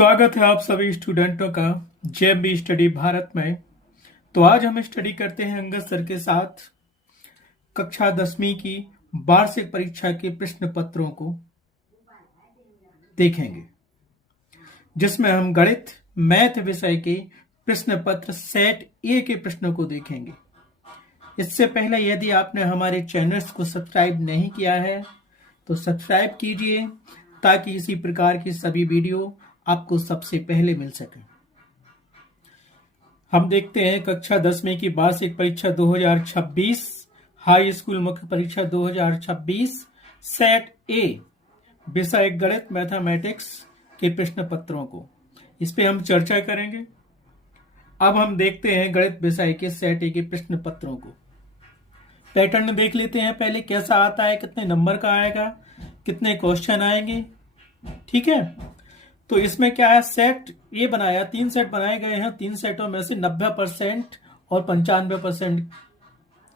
स्वागत है आप सभी स्टूडेंटों का जेएमबी स्टडी भारत में। तो आज हम स्टडी करते हैं अंगद सर के साथ कक्षा 10वीं की वार्षिक परीक्षा के प्रश्न पत्रों को देखेंगे, जिसमें हम गणित मैथ विषय के प्रश्न पत्र सेट ए के प्रश्नों को देखेंगे। इससे पहले यदि आपने हमारे चैनल्स को सब्सक्राइब नहीं किया है तो सब्सक्राइब कीजिए ताकि इसी प्रकार की सभी वीडियो आपको सबसे पहले मिल सके। हम देखते हैं कक्षा 10वीं की वार्षिक परीक्षा 2026 हाई स्कूल मुख्य परीक्षा 2026 सेट ए विषय गणित मैथमेटिक्स के प्रश्न पत्रों को। इस पे हम चर्चा करेंगे। अब हम देखते हैं गणित विषय के सेट ए के प्रश्न पत्रों को। पैटर्न देख लेते हैं पहले कैसा आता है, कितने नंबर का आएगा, कितने क्वेश्चन आएंगे। ठीक है, तो इसमें क्या है, सेट ए बनाया, 3 सेट बनाए गए हैं। 3 सेटों में से 90% और 95%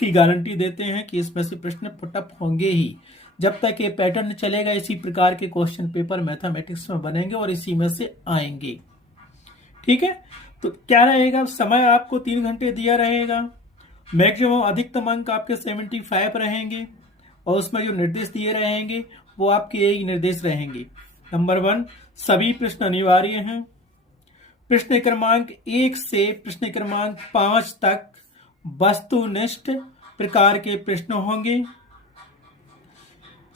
की गारंटी देते हैं कि इसमें से प्रश्न पुटअप होंगे ही। जब तक ये पैटर्न चलेगा इसी प्रकार के क्वेश्चन पेपर मैथमेटिक्स में बनेंगे और इसी में से आएंगे। ठीक है, तो क्या रहेगा, समय आपको 3 घंटे दिया रहेगा। मैक्सिमम अधिकतम अंक आपके 75 रहेंगे और उसमें जो निर्देश दिए रहेंगे वो आपके यही निर्देश रहेंगे। नंबर 1, सभी प्रश्न अनिवार्य हैं। प्रश्न क्रमांक 1 से प्रश्न क्रमांक 5 तक वस्तुनिष्ठ प्रकार के प्रश्न होंगे।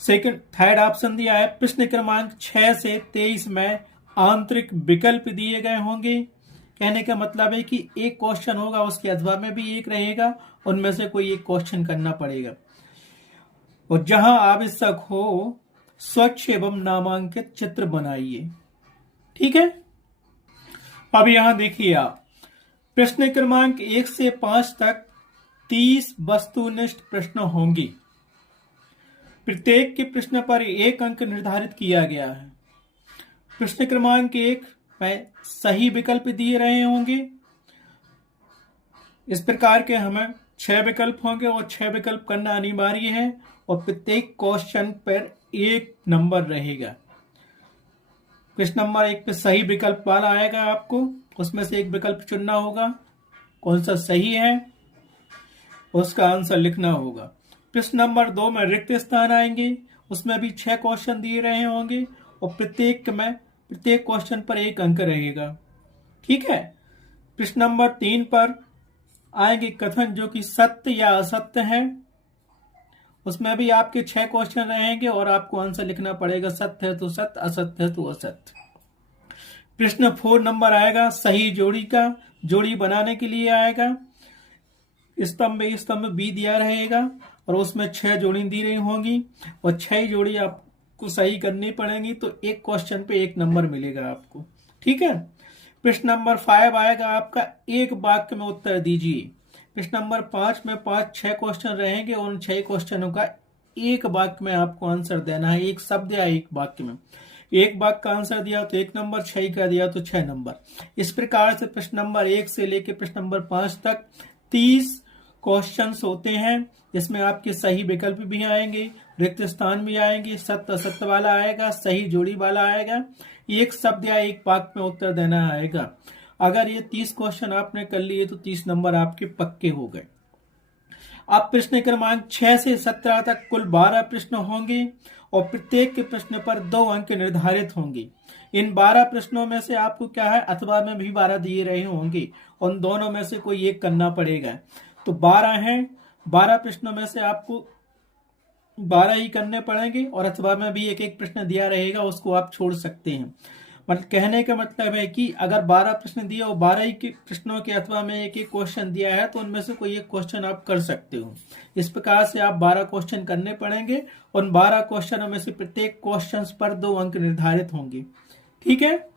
थर्ड ऑप्शन दिया है, प्रश्न क्रमांक 6 से 23 में आंतरिक विकल्प दिए गए होंगे। कहने का मतलब है कि एक क्वेश्चन होगा, उसके अथवा में भी एक रहेगा, उनमें से कोई एक क्वेश्चन करना पड़ेगा। और जहां आवश्यक हो स्वच्छ एवं नामांकित चित्र बनाइए। ठीक है, अब यहां देखिए आप, प्रश्न क्रमांक 1 से 5 तक 30 वस्तुनिष्ठ प्रश्न होंगे। प्रत्येक के प्रश्न पर 1 अंक निर्धारित किया गया है। प्रश्न क्रमांक 1 में सही विकल्प दिए रहे होंगे। इस प्रकार के हमें 6 विकल्प होंगे और 6 विकल्प करना अनिवार्य है और प्रत्येक क्वेश्चन पर 1 नंबर रहेगा। प्रश्न नंबर 1 पे सही विकल्प वाला आएगा, आपको उसमें से एक विकल्प चुनना होगा, कौन सा सही है उसका आंसर लिखना होगा। प्रश्न नंबर 2 में रिक्त स्थान आएंगे, उसमें भी 6 क्वेश्चन दिए रहे होंगे और प्रत्येक क्वेश्चन पर 1 अंक रहेगा। ठीक है, प्रश्न नंबर 3 पर आएंगे कथन जो कि सत्य या असत्य है। उसमें भी आपके 6 क्वेश्चन रहेंगे और आपको आंसर लिखना पड़ेगा, सत्य है तो सत्य, असत्य है तो असत्य। प्रश्न 4 नंबर आएगा सही जोड़ी का, जोड़ी बनाने के लिए आएगा। स्तंभ बी दिया रहेगा और उसमें 6 जोड़ी दी रही होंगी और 6 जोड़ी आपको सही करनी पड़ेंगी, तो एक क्वेश्चन पे 1 नंबर मिलेगा आपको। ठीक है, प्रश्न नंबर 5 आएगा आपका, एक वाक्य में उत्तर दीजिए। प्रश्न नंबर 5 में 6 क्वेश्चन रहेंगे और उन 6 क्वेश्चनों का एक वाक्य में आपको आंसर देना है, एक शब्द या एक वाक्य में। एक वाक्य का आंसर दिया तो 1 नंबर, 6 का दिया तो 6 नंबर। इस प्रकार से प्रश्न नंबर 1 से लेकर प्रश्न नंबर 5 तक 30 क्वेश्चन होते हैं, जिसमें आपके सही विकल्प भी आएंगे, रिक्त स्थान भी आएंगे, सत्य असत्य वाला आएगा, सही जोड़ी वाला आएगा, एक शब्द या एक वाक्य में उत्तर देना आएगा। अगर ये 30 क्वेश्चन आपने कर लिए तो 30 नंबर आपके पक्के हो गए। अब प्रश्न क्रमांक 6 से 17 तक कुल 12 प्रश्न होंगे और प्रत्येक के प्रश्न पर 2 अंक निर्धारित होंगे। इन 12 प्रश्नों में से आपको क्या है, अथवा में भी 12 दिए रहे होंगे, उन दोनों में से कोई एक करना पड़ेगा। तो 12 हैं, 12 प्रश्नों में से आपको 12 ही करने पड़ेंगे और अथवा में भी एक एक प्रश्न दिया रहेगा, उसको आप छोड़ सकते हैं। मतलब कहने का मतलब है कि अगर 12 प्रश्न दिए और 12 ही के प्रश्नों के अथवा में एक एक क्वेश्चन दिया है तो उनमें से कोई एक क्वेश्चन आप कर सकते हो। इस प्रकार से आप 12 क्वेश्चन करने पड़ेंगे। उन 12 क्वेश्चनों में से प्रत्येक क्वेश्चन पर 2 अंक निर्धारित होंगे। ठीक है,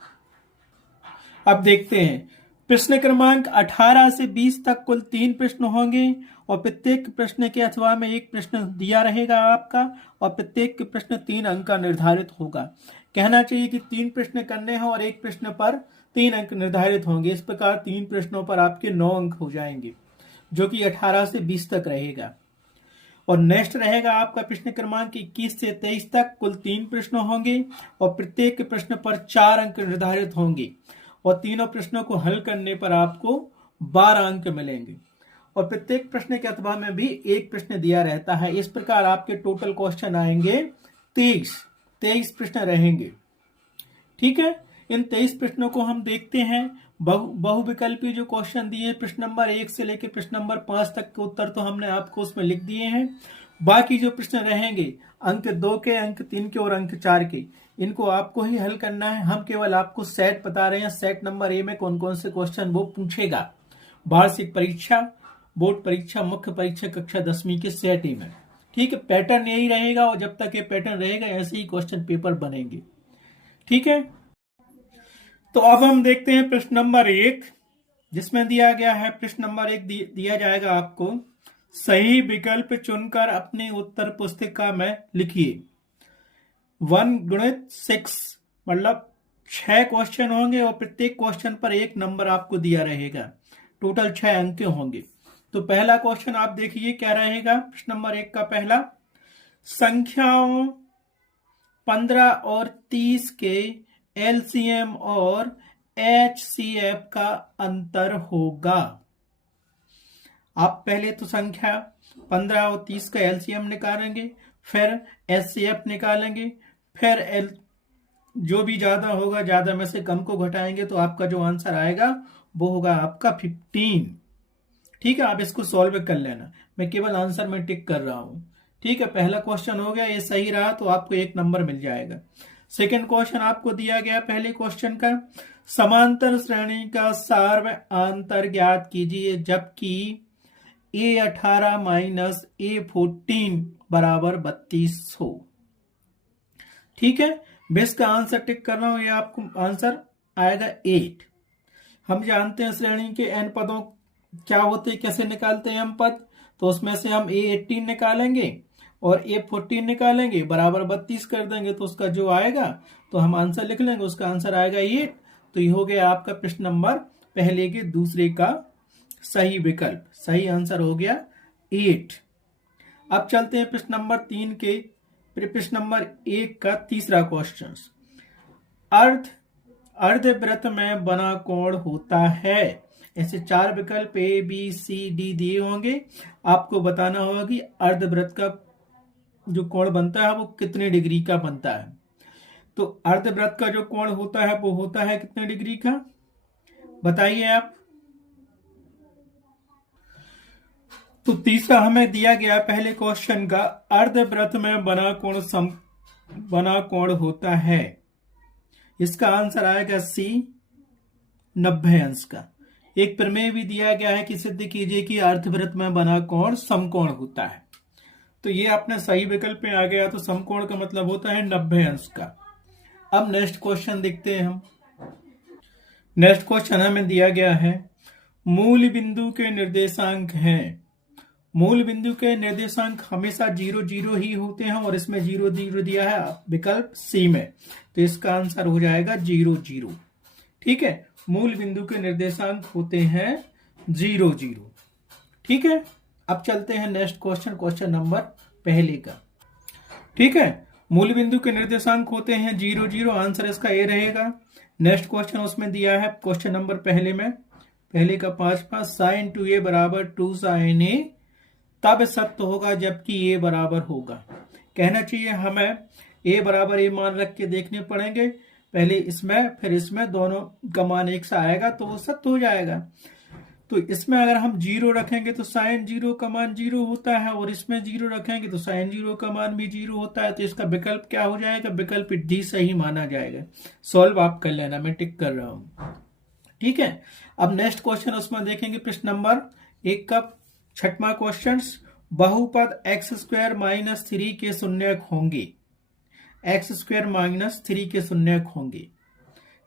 अब देखते हैं प्रश्न क्रमांक 18 से 20 तक कुल 3 प्रश्न होंगे और प्रत्येक प्रश्न के अथवा में एक प्रश्न दिया रहेगा आपका और प्रत्येक प्रश्न 3 अंक का निर्धारित होगा। कहना चाहिए कि 3 प्रश्न करने हैं और एक प्रश्न पर 3 अंक निर्धारित होंगे। इस प्रकार 3 प्रश्नों पर आपके 9 अंक हो जाएंगे, जो कि 18 से 20 तक रहेगा। और नेक्स्ट रहेगा आपका प्रश्न क्रमांक 21 से 23 तक कुल 3 प्रश्न होंगे और प्रत्येक प्रश्न पर 4 अंक निर्धारित होंगे और तीनों प्रश्नों को हल करने पर आपको 12 अंक मिलेंगे और प्रत्येक प्रश्न के अथवा में भी एक प्रश्न दिया रहता है। इस प्रकार आपके टोटल क्वेश्चन आएंगे 23 प्रश्न रहेंगे। ठीक है, इन 23 प्रश्नों को हम देखते हैं। बहुविकल्पी जो क्वेश्चन दिए प्रश्न नंबर 1 से लेकर प्रश्न नंबर 5 तक के उत्तर तो हमने आपको उसमें लिख दिए हैं। बाकी जो प्रश्न रहेंगे अंक 2 के, अंक 3 के और अंक 4 के, इनको आपको ही हल करना है। हम केवल आपको सेट बता रहे हैं, सेट नंबर ए में कौन कौन से क्वेश्चन वो पूछेगा। वार्षिक परीक्षा, बोर्ड परीक्षा, मुख्य परीक्षा कक्षा 10वीं के सेट ए में। ठीक है, पैटर्न यही रहेगा और जब तक ये पैटर्न रहेगा ऐसे ही क्वेश्चन पेपर बनेंगे। ठीक है, तो अब हम देखते हैं प्रश्न नंबर 1, जिसमें दिया गया है प्रश्न नंबर 1 दिया जाएगा आपको, सही विकल्प चुनकर अपनी उत्तर पुस्तिका में लिखिए। 1 गुणित 6 मतलब 6 क्वेश्चन होंगे और प्रत्येक क्वेश्चन पर 1 नंबर आपको दिया रहेगा। टोटल 6 अंक होंगे। तो पहला क्वेश्चन आप देखिए क्या रहेगा। प्रश्न नंबर 1 का पहला, संख्याओं 15 और 30 के एलसीएम और एचसीएफ का अंतर होगा। आप पहले तो संख्या 15 और 30 का एलसीएम निकालेंगे, फिर एचसीएफ निकालेंगे, फिर जो भी ज्यादा होगा, ज्यादा में से कम को घटाएंगे तो आपका जो आंसर आएगा वो होगा आपका 15। ठीक है, आप इसको सॉल्व कर लेना, मैं केवल आंसर में टिक कर रहा हूं। ठीक है, पहला क्वेश्चन हो गया, ये सही रहा तो आपको 1 नंबर मिल जाएगा। सेकेंड क्वेश्चन आपको दिया गया पहले क्वेश्चन का, समांतर श्रेणी का सर्वांतर ज्ञात कीजिए जबकि A18 माइनस A14 बराबर 32 हो। ठीक है, मैं इसका आंसर टिक कर रहा हूं, ये आपको आंसर आएगा 8। हम जानते हैं श्रेणी के n पदों क्या होते हैं, कैसे निकालते हैं हम पद, तो उसमें से हम A18 निकालेंगे और A14 निकालेंगे, बराबर 32 कर देंगे तो उसका जो आएगा तो हम आंसर लिख लेंगे, उसका आंसर आएगा 8। तो ये हो गया आपका प्रश्न नंबर पहले के दूसरे का सही विकल्प, सही आंसर हो गया 8। अब चलते हैं प्रश्न नंबर 3 के, प्रश्न नंबर 1 का तीसरा क्वेश्चन, अर्धवृत्त में बना कोण होता है। ऐसे 4 विकल्प A B C D दिए होंगे, आपको बताना होगा कि अर्धवृत्त का जो कोण बनता है वो कितने डिग्री का बनता है। तो अर्धवृत्त का जो कोण होता है वो होता है कितने डिग्री का, बताइए आप। तो तीसरा हमें दिया गया पहले क्वेश्चन का, अर्धवृत्त में बना कोण होता है, इसका आंसर आएगा C 90 अंश का। एक प्रमेय भी दिया गया है कि सिद्ध कीजिए कि अर्धवृत्त में बना कोण समकोण होता है। तो ये अपने सही विकल्प में आ गया, तो समकोण का मतलब होता है 90 अंश का। अब नेक्स्ट क्वेश्चन देखते हैं हम। नेक्स्ट क्वेश्चन हमें दिया गया है, मूल बिंदु के निर्देशांक हैं। मूल बिंदु के निर्देशांक हमेशा 0 0 ही होते हैं और इसमें 0 0 दिया है विकल्प सी में, तो इसका आंसर हो जाएगा 0 0। ठीक है, मूल बिंदु के निर्देशांक होते हैं 0 0। ठीक है, अब चलते हैं नेक्स्ट क्वेश्चन, क्वेश्चन नंबर पहले का। ठीक है, मूल बिंदु के निर्देशांक होते हैं 0 0, आंसर इसका ए रहेगा। नेक्स्ट क्वेश्चन उसमें दिया है क्वेश्चन नंबर पहले में, पहले का 5 sin 2a बराबर 2 sin a तब सत्य होगा जबकि a बराबर होगा। कहना चाहिए हमें a बराबर a मान रख के देखने पड़ेंगे, पहले इसमें फिर इसमें, दोनों का मान एक सा आएगा तो वो सत्य हो जाएगा। तो इसमें अगर हम 0 रखेंगे तो sin 0 का मान 0 होता है और इसमें 0 रखेंगे तो sin 0 का मान भी 0 होता है। तो इसका विकल्प क्या हो जाएगा, विकल्प डी सही माना जाएगा। सॉल्व आप कर लेना, मैं टिक कर रहा हूं। ठीक है, अब नेक्स्ट क्वेश्चन उसमें देखेंगे प्रश्न नंबर 1 का 6वां क्वेश्चन, बहुपद x² माइनस 3 के शून्यक होंगे। x² माइनस 3 के शून्यक होंगे।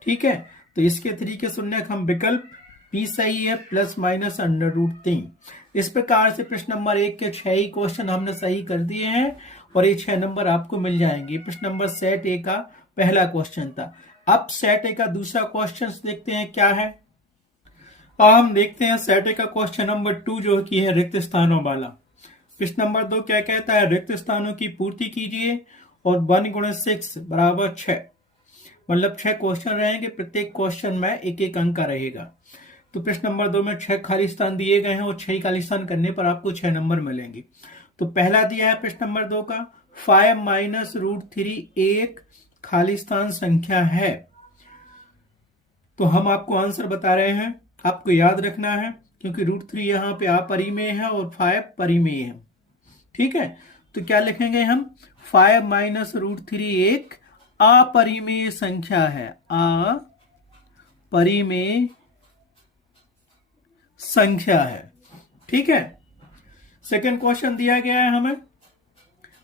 ठीक है, तो इसके 3 के शून्यक हम विकल्प बी सही है, प्लस माइनस √3। इस प्रकार से प्रश्न नंबर 1 के 6 ही क्वेश्चन हमने सही कर दिए हैं और ये 6 नंबर आपको मिल जाएंगे। प्रश्न नंबर सेट ए का पहला क्वेश्चन था। अब सेट ए का दूसरा क्वेश्चन देखते हैं क्या है। अब हम देखते हैं सेट ए का क्वेश्चन नंबर 2 जो कि है रिक्त स्थानों वाला। प्रश्न नंबर 2 क्या कहता है, रिक्त स्थानों की पूर्ति कीजिए और 1 × 6 बराबर 6, मतलब 6 क्वेश्चन रहेंगे, प्रत्येक क्वेश्चन में एक एक अंक का रहेगा। तो प्रश्न नंबर 2 में 6 खाली स्थान दिए गए हैं और 6 खाली स्थान करने पर आपको 6 नंबर मिलेंगे। तो पहला दिया है प्रश्न नंबर 2 का 5 - √3 एक खाली स्थान संख्या है। तो हम आपको आंसर बता रहे हैं, आपको याद रखना है क्योंकि √3 यहाँ पे अपरिमेय है और 5 परिमेय है। ठीक है, तो क्या लिखेंगे हम, 5 - √3 एक अपरिमेय संख्या है, अपरिमेय संख्या है। ठीक है, सेकंड क्वेश्चन दिया गया है हमें,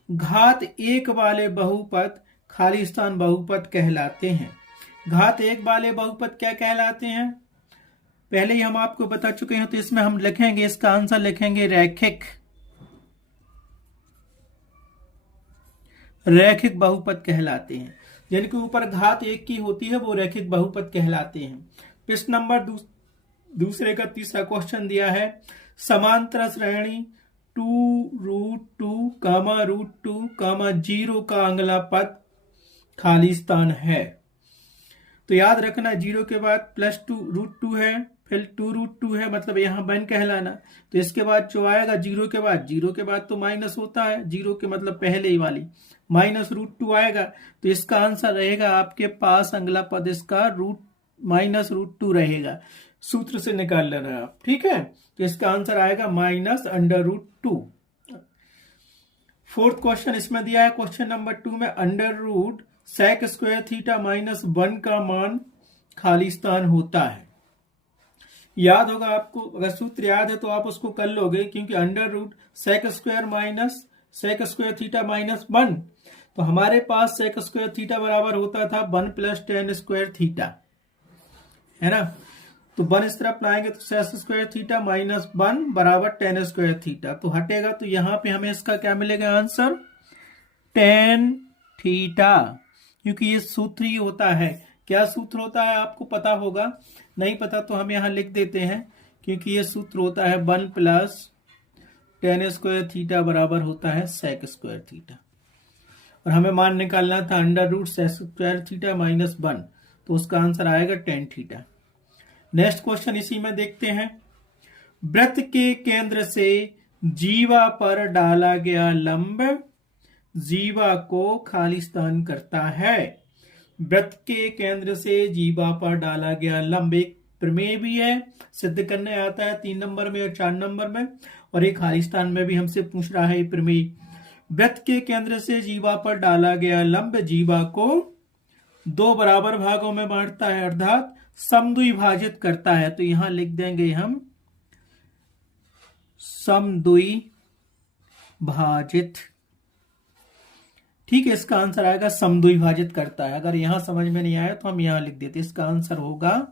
घात 1 वाले बहुपद खाली स्थान बहुपद कहलाते हैं। घात 1 वाले बहुपद क्या कहलाते हैं, पहले ही हम आपको बता चुके हैं। तो इसमें हम लिखेंगे, इसका आंसर लिखेंगे रैखिक बहुपद कहलाते हैं। जिनके ऊपर घात 1 की होती है वो रैखिक बहुपद कहलाते हैं। प्रश्न नंबर दूसरे का तीसरा क्वेश्चन दिया है, समांतर श्रेणी 2√2, √2, 0 का अगला पद खाली स्थान है। तो याद रखना 0 के बाद +2 √2 है, फिर 2√2 है, मतलब यहां 1 कहलाना। तो इसके बाद जो आएगा 0 के बाद तो माइनस होता है, 0 के मतलब पहले ही वाली -√2 आएगा। तो इसका आंसर रहेगा आपके पास अगला पद इसका -√2 रहेगा। सूत्र से निकाल लेना आप। ठीक है, तो इसका आंसर आएगा -√2। फोर्थ क्वेश्चन इसमें दिया है क्वेश्चन नंबर 2 में, √sec² θ - 1 का मान खाली स्थान होता है। याद होगा आपको, अगर सूत्र याद है तो आप उसको कर लोगे, क्योंकि √sec² θ - 1, तो हमारे पास sec² θ बराबर होता था 1 + tan² θ, है ना। तो 1 इस तरफ लाएंगे तो sec² θ - 1 बराबर tan² θ, तो हटेगा। तो यहां पे हमें इसका क्या मिलेगा आंसर, tan θ, क्योंकि ये सूत्र ही होता है। क्या सूत्र होता है आपको पता होगा, नहीं पता तो हम यहां लिख देते हैं, क्योंकि ये सूत्र होता है 1 + tan² θ बराबर होता है sec² θ, और हमें मान निकालना था √sec² θ - 1, तो उसका आंसर आएगा tan θ। नेक्स्ट क्वेश्चन इसी में देखते हैं, वृत्त के केंद्र से जीवा पर डाला गया लंब जीवा को खाली स्थान करता है। वृत्त के केंद्र से जीवा पर डाला गया लंब एक प्रमेय भी है, सिद्ध करने आता है 3 नंबर में और 4 नंबर में, और एक खाली स्थान में भी हमसे पूछ रहा है प्रमेय। वृत्त के केंद्र से जीवा पर डाला गया लंब जीवा को 2 बराबर भागों में बांटता है, अर्थात समद्विभाजित करता है। तो यहां लिख देंगे हम समद्विभाजित। ठीक है, इसका आंसर आएगा समद्विभाजित करता है। अगर यहां समझ में नहीं आया तो हम यहां लिख देते, इसका आंसर होगा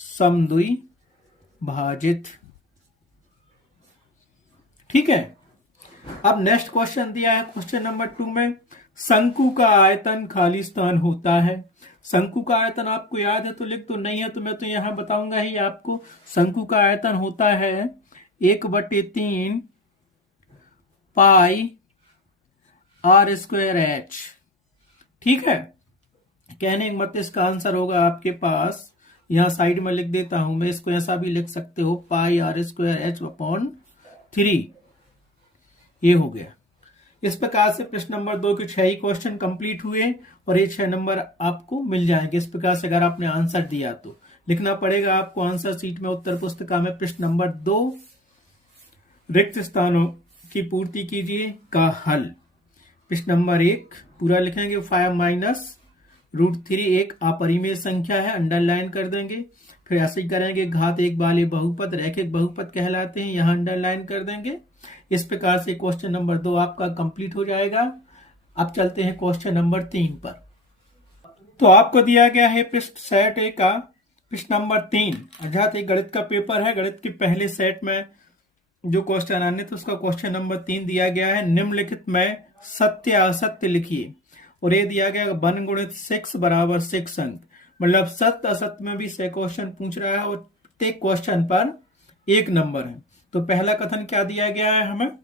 समद्विभाजित। ठीक है, अब नेक्स्ट क्वेश्चन दिया है क्वेश्चन नंबर 2 में, शंकु का आयतन खाली स्थान होता है। शंकु का आयतन आपको याद है तो लिख दो, नहीं है तो मैं तो यहां बताऊंगा ही आपको। शंकु का आयतन होता है 1/3 पाई r²h। ठीक है, कहने का मतलब इसका आंसर होगा आपके पास, यहां साइड में लिख देता हूं मैं, इसको ऐसा भी लिख सकते हो, पाई r²h/3। ये हो गया। इस प्रकार से प्रश्न नंबर 2 के 6 ही क्वेश्चन कंप्लीट हुए और ये 6 नंबर आपको मिल जाएंगे। इस प्रकार से अगर आपने आंसर दिया तो लिखना पड़ेगा आपको आंसर शीट में, उत्तर पुस्तिका में, प्रश्न नंबर 2 रिक्त स्थानों की पूर्ति कीजिए का हल। प्रश्न नंबर 1 पूरा लिखेंगे, 5 - √3 एक अपरिमेय संख्या है, अंडरलाइन कर देंगे। फिर ऐसे ही करेंगे, घात 1 वाले बहुपद रैखिक बहुपद कहलाते हैं, यहां अंडरलाइन कर देंगे। इस प्रकार से क्वेश्चन नंबर 2 आपका कंप्लीट हो जाएगा। अब चलते हैं क्वेश्चन नंबर 3 पर। तो आपको दिया गया है पृष्ठ सेट ए का प्रश्न नंबर 3, अर्थात एक गणित का पेपर है। गणित के पहले सेट में जो क्वेश्चन आने थे उसका क्वेश्चन नंबर 3 दिया गया है। निम्नलिखित में सत्य असत्य लिखिए, और ये दिया गया 1 × 6 बराबर 6 अंक, मतलब सत्य असत्य में भी से क्वेश्चन पूछ रहा है और प्रत्येक क्वेश्चन पर 1 नंबर है। तो पहला कथन क्या दिया गया है हमें,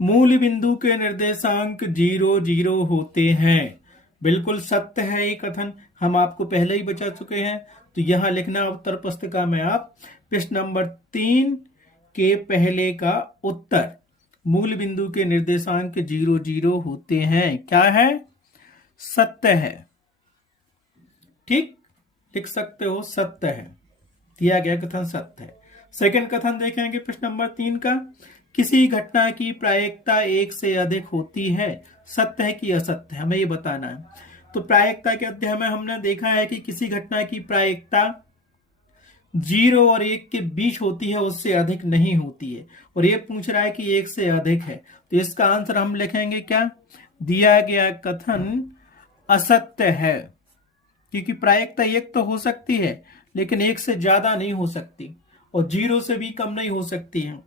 मूल बिंदु के निर्देशांक 0 0 होते हैं। बिल्कुल सत्य है ये कथन, हम आपको पहले ही बता चुके हैं। तो यहां लिखना उत्तर पुस्तिका में आप प्रश्न नंबर 3 के पहले का उत्तर, मूल बिंदु के निर्देशांक 0 0 होते हैं, क्या है, सत्य है। ठीक, लिख सकते हो सत्य है, दिया गया कथन सत्य है। सेकंड कथन देखेंगे प्रश्न नंबर 3 का, किसी घटना की प्रायिकता 1 से अधिक होती है, सत्य है कि असत्य है, हमें ये बताना है। तो प्रायिकता के अध्याय में हमने देखा है कि किसी घटना की प्रायिकता 0 और 1 के बीच होती है, उससे अधिक नहीं होती है। और ये पूछ रहा है कि 1 से अधिक है, तो इसका आंसर हम लिखेंगे क्या, दिया गया कथन असत्य है, क्योंकि प्रायिकता 1 तो हो सकती है लेकिन 1 से ज्यादा नहीं हो सकती और 0 से भी कम नहीं हो सकती है।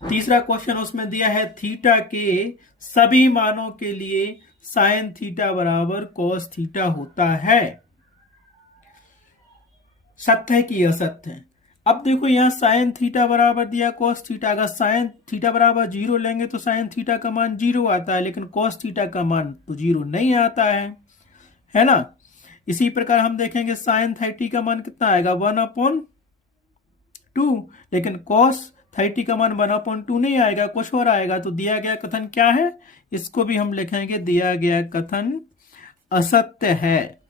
तीसरा क्वेश्चन उसमें दिया है, थीटा के सभी मानों के लिए साइन थीटा बराबर कॉस थीटा होता है, सत्य है कि असत्य है। अब देखो यहाँ साइन थीटा बराबर दिया कॉस थीटा, अगर साइन थीटा बराबर 0 लेंगे तो साइन थीटा का मान 0 आता है, लेकिन कॉस थीटा का मान तो 0 नहीं आता है ना। इसी प्रकार हम देखेंगे साइन 30 का मान कितना आएगा, 1/2, लेकिन कॉस 30 का मान 1/2 नहीं आएगा, कुछ और आएगा। तो दिया गया कथन क्या है, इसको भी हम लिखेंगे दिया गया कथन असत्य है।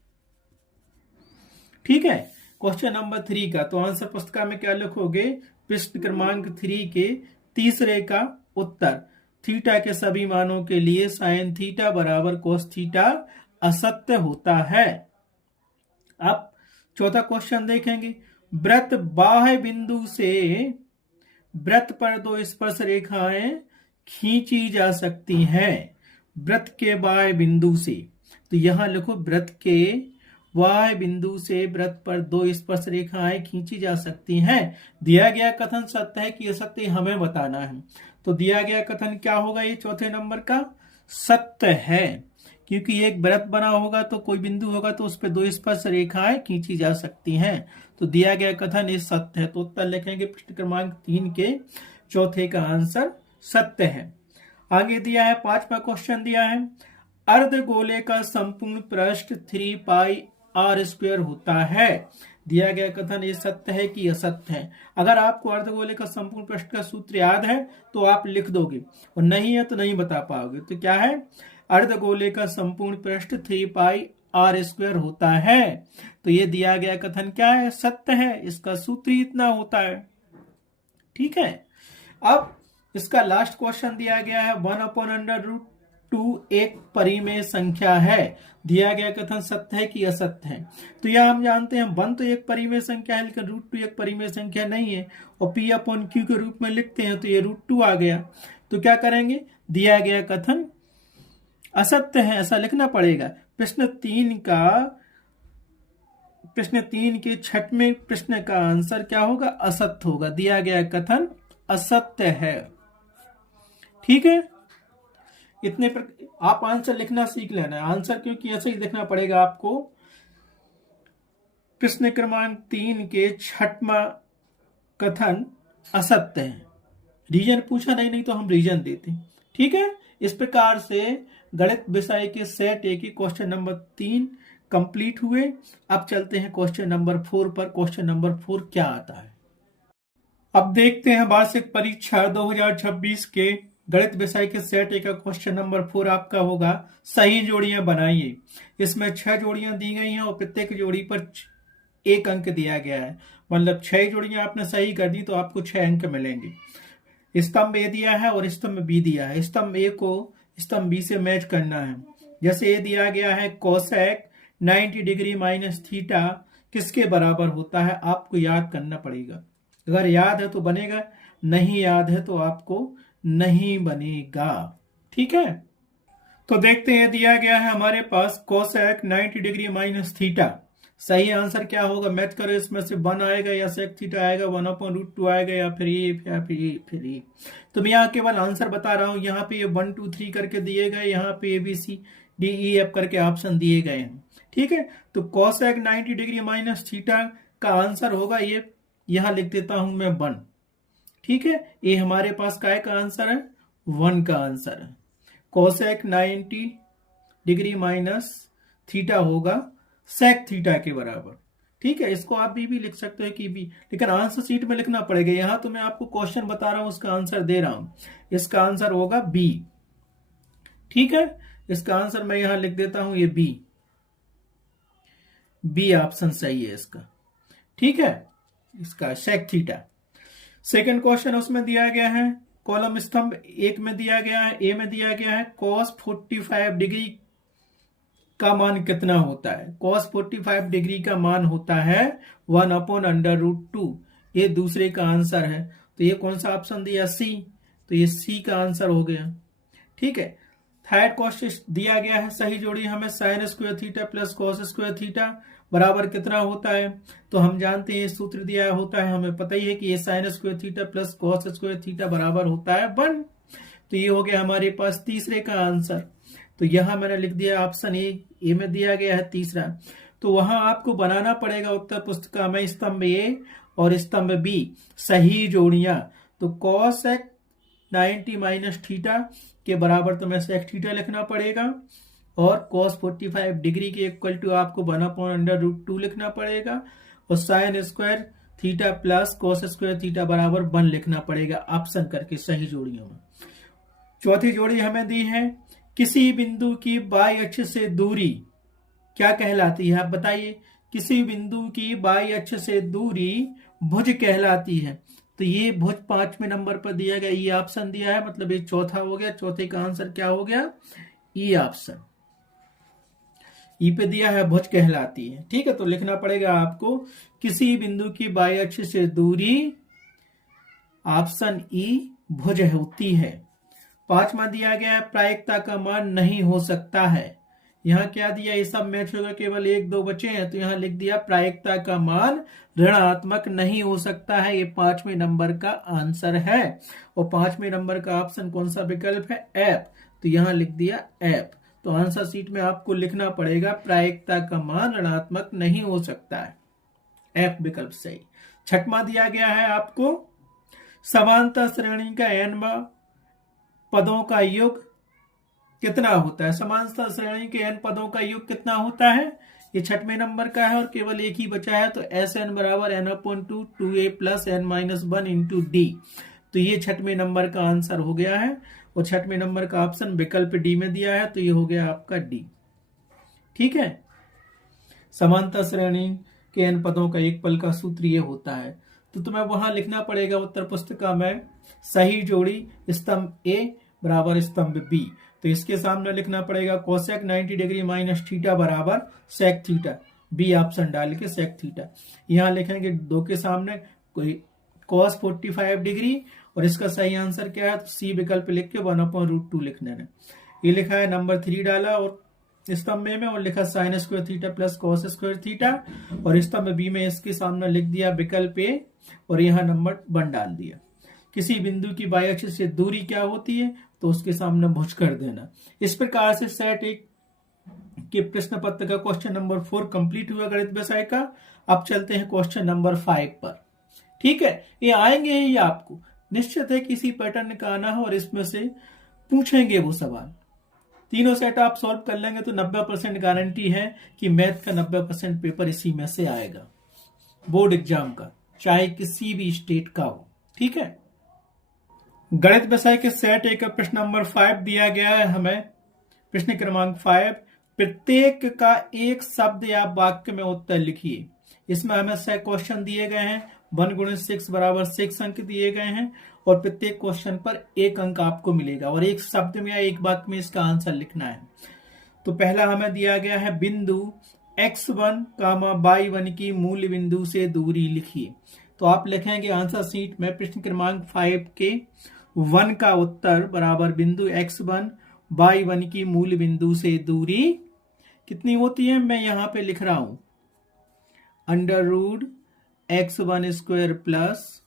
ठीक है, क्वेश्चन नंबर 3 का, तो आंसर पुस्तिका में क्या लिखोगे, प्रश्न क्रमांक 3 के तीसरे का उत्तर, थीटा के सभी मानों के लिए साइन थीटा बराबर कोस थीटा असत्य होता है। अब चौथा क्वेश्चन देखेंगे, वृत्त बाह्य बिंदु से वृत्त पर 2 स्पर्श रेखाएं खींची जा सकती हैं, वृत्त के बाह्य बिंदु से। तो यहां लिखो वृत्त के बाह्य बिंदु से वृत्त पर 2 स्पर्श रेखाएं खींची जा सकती हैं। दिया गया कथन सत्य है कि असत्य, हमें बताना है। तो दिया गया कथन क्या होगा, ये चौथे नंबर का सत्य है, क्योंकि एक वृत्त बना होगा तो कोई बिंदु होगा तो उस पर 2 स्पर्श रेखाएं खींची जा सकती हैं। तो दिया गया कथन ये सत्य है। तो उत्तर लिखेंगे प्रश्न क्रमांक 3 के चौथे का आंसर सत्य है। आगे दिया है 5वां क्वेश्चन दिया है, अर्धगोले का संपूर्ण पृष्ठ 3πr² होता है। दिया गया कथन ये सत्य है कि असत्य है। अगर आपको अर्धगोले का संपूर्ण पृष्ठ का सूत्र याद है तो आप लिख दोगे, और नहीं है तो नहीं बता पाओगे। तो क्या है, अर्धगोले का संपूर्ण पृष्ठ 3πr² होता है। तो ये दिया गया कथन क्या है, सत्य है, इसका सूत्र ही इतना होता है। ठीक है, अब इसका लास्ट क्वेश्चन दिया गया है, 1/√2 एक परिमेय संख्या है। दिया गया कथन सत्य है कि असत्य है। तो यह हम जानते हैं 1 तो एक परिमेय संख्या है, लेकिन √2 एक परिमेय संख्या नहीं है, और P/Q के रूप में लिखते हैं तो ये √2 आ गया। तो क्या करेंगे, दिया गया कथन असत्य है, ऐसा लिखना पड़ेगा। प्रश्न 3 के 6वें प्रश्न का आंसर क्या होगा, असत्य होगा। दिया गया कथन असत्य है। ठीक है, इतने पर आप आंसर लिखना सीख लेना है। आंसर क्योंकि ऐसे ही लिखना पड़ेगा आपको। प्रश्न क्रमांक 3 के 6वां कथन असत्य है। रीजन पूछा नहीं तो हम रीजन देते। ठीक है, इस प्रकार से गणित विषय के सेट ए के क्वेश्चन नंबर 3 कंप्लीट हुए। अब चलते हैं क्वेश्चन नंबर 4 पर। क्वेश्चन नंबर 4 क्या आता है, अब देखते हैं। वार्षिक परीक्षा 2026 के गणित विषय के सेट ए का क्वेश्चन नंबर 4 आपका होगा, सही जोड़ियां बनाइए। इसमें 6 जोड़ियां दी गई हैं और प्रत्येक जोड़ी पर 1 अंक दिया गया है। मतलब 6 जोड़ियां आपने सही कर दी तो आपको 6 अंक मिलेंगे। स्तंभ ए दिया है और स्तंभ बी दिया है। स्तंभ ए को स्तंभ बी से मैच करना है। जैसे ये दिया गया है, कोसेक 90 डिग्री माइनस थीटा किसके बराबर होता है, आपको याद करना पड़ेगा। अगर याद है तो बनेगा, नहीं याद है तो आपको नहीं बनेगा। ठीक है, तो देखते हैं। दिया गया है हमारे पास कोसेक 90 डिग्री माइनस थीटा। सही आंसर क्या होगा, मैच करो। इसमें से 1 आएगा या सेक थीटा आएगा, 1/√2 आएगा, या फिर ये। तो मैं यहाँ केवल आंसर बता रहा हूँ। यहाँ पे ये 1 2 3 करके दिए गए, यहाँ पे ABCDEF करके ऑप्शन दिए गए हैं। ठीक है, तो कोसेक 90 डिग्री माइनस थीटा का आंसर होगा ये, यहाँ लिख देता हूं मैं 1। ठीक है, ये हमारे पास काय का आंसर है, 1 का आंसर है। कोसेक 90 डिग्री माइनस थीटा होगा सेक थीटा के बराबर। ठीक है, इसको आप भी लिख सकते हो कि बी, लेकिन आंसर शीट में लिखना पड़ेगा। यहां तो मैं आपको क्वेश्चन बता रहा हूं, उसका आंसर दे रहा हूं। इसका आंसर होगा बी। ठीक है, इसका आंसर मैं यहां लिख देता हूं, ये बी, बी ऑप्शन सही है इसका। ठीक है, इसका सेक थीटा। सेकंड क्वेश्चन उसमें दिया गया है, कॉलम स्तंभ 1 में दिया गया है, ए में दिया गया है cos 45 डिग्री का मान कितना होता है। cos 45 डिग्री का मान होता है 1/√2। ये दूसरे का आंसर है। तो ये कौन सा ऑप्शन दिया, सी, तो ये सी का आंसर हो गया। ठीक है, थर्ड क्वेश्चन दिया गया है सही जोड़ी हमें, sine square theta plus cos square theta बराबर कितना होता है। तो हम जानते हैं सूत्र दिया होता है, हमें पता ही है कि ये sine square theta plus cos square theta बराबर होता है 1। तो ये हो गया हमारे पास तीसरे का आंसर। तो यहां मैंने लिख दिया ऑप्शन ए में दिया गया है तीसरा। तो वहां आपको बनाना पड़ेगा उत्तर पुस्तिका में स्तंभ ए और स्तंभ बी सही जोड़ियां। तो कॉस 90 माइनस थीटा के बराबर तो मैं सेक थीटा लिखना पड़ेगा, और cos 45 डिग्री के इक्वल टू आपको 1/√2 लिखना पड़ेगा, और sine square theta plus cos square theta बराबर 1 लिखना पड़ेगा ऑप्शन करके सही जोड़ियों में। चौथी जोड़ी हमें दी है, किसी बिंदु की बाई अक्ष से दूरी क्या कहलाती है, आप बताइए। किसी बिंदु की बाई अक्ष से दूरी भुज कहलाती है। तो ये भुज 5वें नंबर पर दिया गया, ये ऑप्शन दिया है, मतलब ये चौथा हो गया। चौथे का आंसर क्या हो गया, ई ऑप्शन, ई पे दिया है भुज कहलाती है। ठीक है, तो लिखना पड़ेगा आपको किसी बिंदु की बाई अक्ष से दूरी, ऑप्शन ई भुज होती है। 5वां दिया गया है, प्रायिकता का मान नहीं हो सकता है। यहां क्या दिया, ये सब मैच होगा, केवल 1-2 बचे हैं, तो यहां लिख दिया प्रायिकता का मान ऋणात्मक नहीं हो सकता है। ये 5वें नंबर का आंसर है, और 5वें नंबर का ऑप्शन कौन सा विकल्प है, एफ। तो यहां लिख दिया एफ। तो आंसर शीट में आपको लिखना पड़ेगा प्रायिकता का मान ऋणात्मक नहीं हो सकता है, एफ विकल्प सही। 6वां दिया गया है आपको, समांतर श्रेणी का n पदों का योग कितना होता है। समांतर श्रेणी के n पदों का योग कितना होता है, ये 6वें नंबर का है, और केवल एक ही बचा है, तो Sn बराबर n/2 2a plus n-1 into D. तो ये 6वें नंबर का आंसर हो गया है, और 6वें नंबर का ऑप्शन विकल्प डी में दिया है, तो ये हो गया आपका डी। ठीक है, समांतर श्रेणी के n पदों का एक पल का सूत्र ये होता है। तो तुम्हें वहां लिखना पड़ेगा उत्तर पुस्तिका में सही जोड़ी स्तंभ ए बराबर स्तंभ बी। तो इसके सामने लिखना पड़ेगा कोसेक 90 डिग्री माइनस थीटा बराबर सेक थीटा, बी ऑप्शन डाल के सेक थीटा। यहां लिखेंगे 2 के सामने कोई cos 45 डिग्री, और इसका सही आंसर क्या है, तो सी विकल्प लिख के 1/√2 लिखने ने। ये लिखा है नंबर 3 डाला और स्तंभ में, और लिखा sine square theta plus cos square theta, और स्तंभ बी में इसके सामने लिख दिया विकल्प ए, और यहाँ नंबर 1 डाल दिया। किसी बिंदु की बाई अक्ष से दूरी क्या होती है, तो उसके सामने भुज कर देना। इस प्रकार से सेट 1 के प्रश्न पत्र का क्वेश्चन नंबर 4 कंप्लीट हुआ गणित विषय का। अब चलते हैं क्वेश्चन नंबर 5 पर। ठीक है, ये आएंगे ही आपको, निश्चित है किसी पैटर्न का आना हो, और इसमें से पूछेंगे वो सवाल। तीनों सेट आप सॉल्व कर लेंगे तो 90% गारंटी है कि मैथ का 90% पेपर इसी में से आएगा, बोर्ड एग्जाम का, चाहे किसी भी स्टेट का हो। ठीक है, गणित विषय के सेट 1 का प्रश्न नंबर 5 दिया गया है हमें। प्रश्न क्रमांक 5, प्रत्येक का एक शब्द या वाक्य में उत्तर लिखिए। इसमें हमें 6 क्वेश्चन दिए गए हैं, 1 × 6 बराबर 6 अंक दिए गए हैं, और प्रत्येक क्वेश्चन पर 1 अंक आपको मिलेगा, और एक शब्द में या एक वाक्य में इसका आंसर लिखना है। तो पहला हमें दिया गया है, बिंदु x1, y1 की मूल बिंदु से दूरी लिखिए। तो आप लिखेंगे आंसर शीट में प्रश्न क्रमांक 5 के 1 का उत्तर बराबर बिंदु x1 y1 की मूल बिंदु से दूरी कितनी होती है, मैं यहां पे लिख रहा हूं √x1² प्लस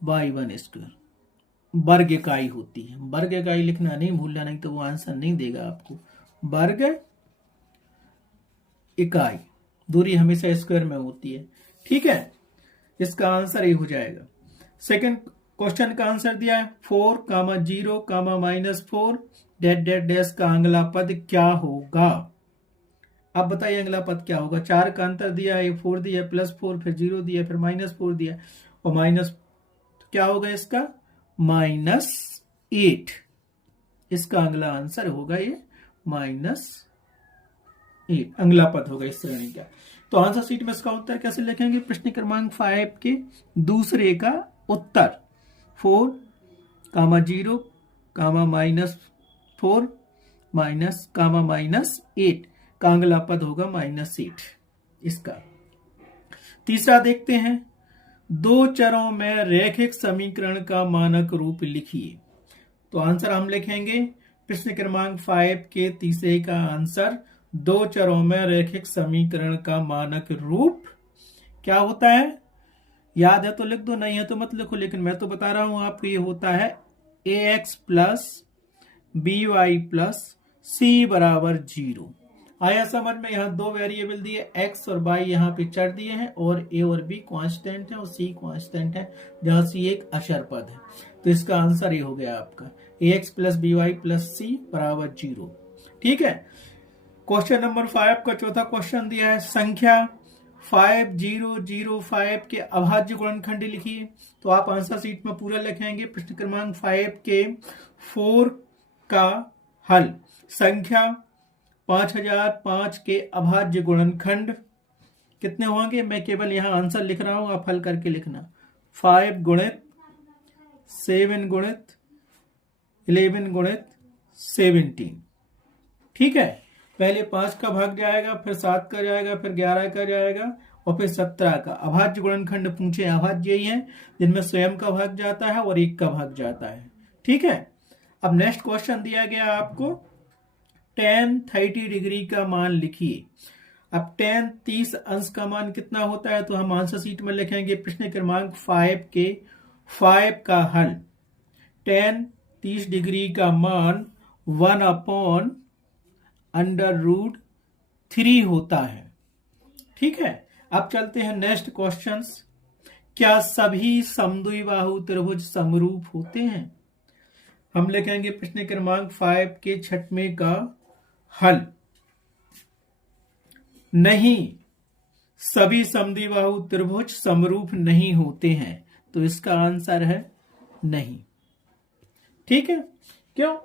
y1², वर्ग इकाई होती है। वर्ग इकाई लिखना नहीं भूलना, नहीं तो वो आंसर नहीं देगा आपको। वर्ग इकाई, दूरी हमेशा स्क्वायर में होती है। ठीक है, इसका आंसर ये हो जाएगा। सेकंड क्वेश्चन का आंसर दिया है 4, 0, -4 डैश डैश डैश का अगला पद क्या होगा। अब बताइए अगला पद क्या होगा। 4 का अंतर दिया है, 4 दिया है, +4, फिर 0 दिया है, फिर -4 दिया है, और माइनस क्या होगा इसका, -8। इसका अगला आंसर होगा ये -8, अगला पद होगा इस श्रेणी का। तो आंसर सीट में इसका उत्तर कैसे लिखेंगे, प्रश्न क्रमांक 5 के दूसरे का उत्तर 4, 0, -4 -8 का अगला पद होगा -8 इसका। तीसरा देखते हैं, दो चरों में रैखिक समीकरण का मानक रूप लिखिए। तो आंसर हम लिखेंगे प्रश्न क्रमांक 5 के तीसरे का आंसर, दो चरों में रैखिक समीकरण का मानक रूप क्या होता है। याद है तो लिख दो, नहीं है तो मत लिखो, लेकिन मैं तो बता रहा हूं आपको, ये होता है ax + by + c = 0। आया समझ में। यहाँ दो वेरिएबल दिए, x और y यहाँ पे चर दिए हैं, और a और b कांस्टेंट है और c कांस्टेंट है, जहां c एक अक्षर पद है। तो इसका आंसर ये हो गया आपका ax + by + c = 0। ठीक है। क्वेश्चन नंबर 5 का चौथा क्वेश्चन दिया है, संख्या 5005 के अभाज्य गुणनखंड लिखिए। तो आप आंसर शीट में पूरा लिखेंगे। प्रश्न क्रमांक 5 के 4 का हल, संख्या 5005 के अभाज्य गुणनखंड कितने होंगे। मैं केवल यहां आंसर लिख रहा हूं, आप हल करके लिखना। 5 गुणित 7 गुणित 11 गुणित 17। ठीक है। पहले 5 का भाग जाएगा, फिर 7 का जाएगा, फिर 11 का जाएगा, और फिर 17 का। अभाज्य गुणनखंड पूछे, अभाज्य यही है जिनमें स्वयं का भाग जाता है और एक का भाग जाता है। ठीक है। अब नेक्स्ट क्वेश्चन दिया गया आपको, tan 30 डिग्री का मान लिखिए। अब tan 30 अंश का मान कितना होता है, तो हम आंसर शीट में लिखेंगे प्रश्न क्रमांक 5 के 5 का हल, tan 30 डिग्री का मान 1/√3 होता है। ठीक है। अब चलते हैं नेक्स्ट क्वेश्चंस। क्या सभी समद्विबाहु त्रिभुज समरूप होते हैं। हम लिखेंगे प्रश्न क्रमांक 5 के 6वें का हल, नहीं, सभी समद्विबाहु त्रिभुज समरूप नहीं होते हैं। तो इसका आंसर है नहीं। ठीक है। क्यों,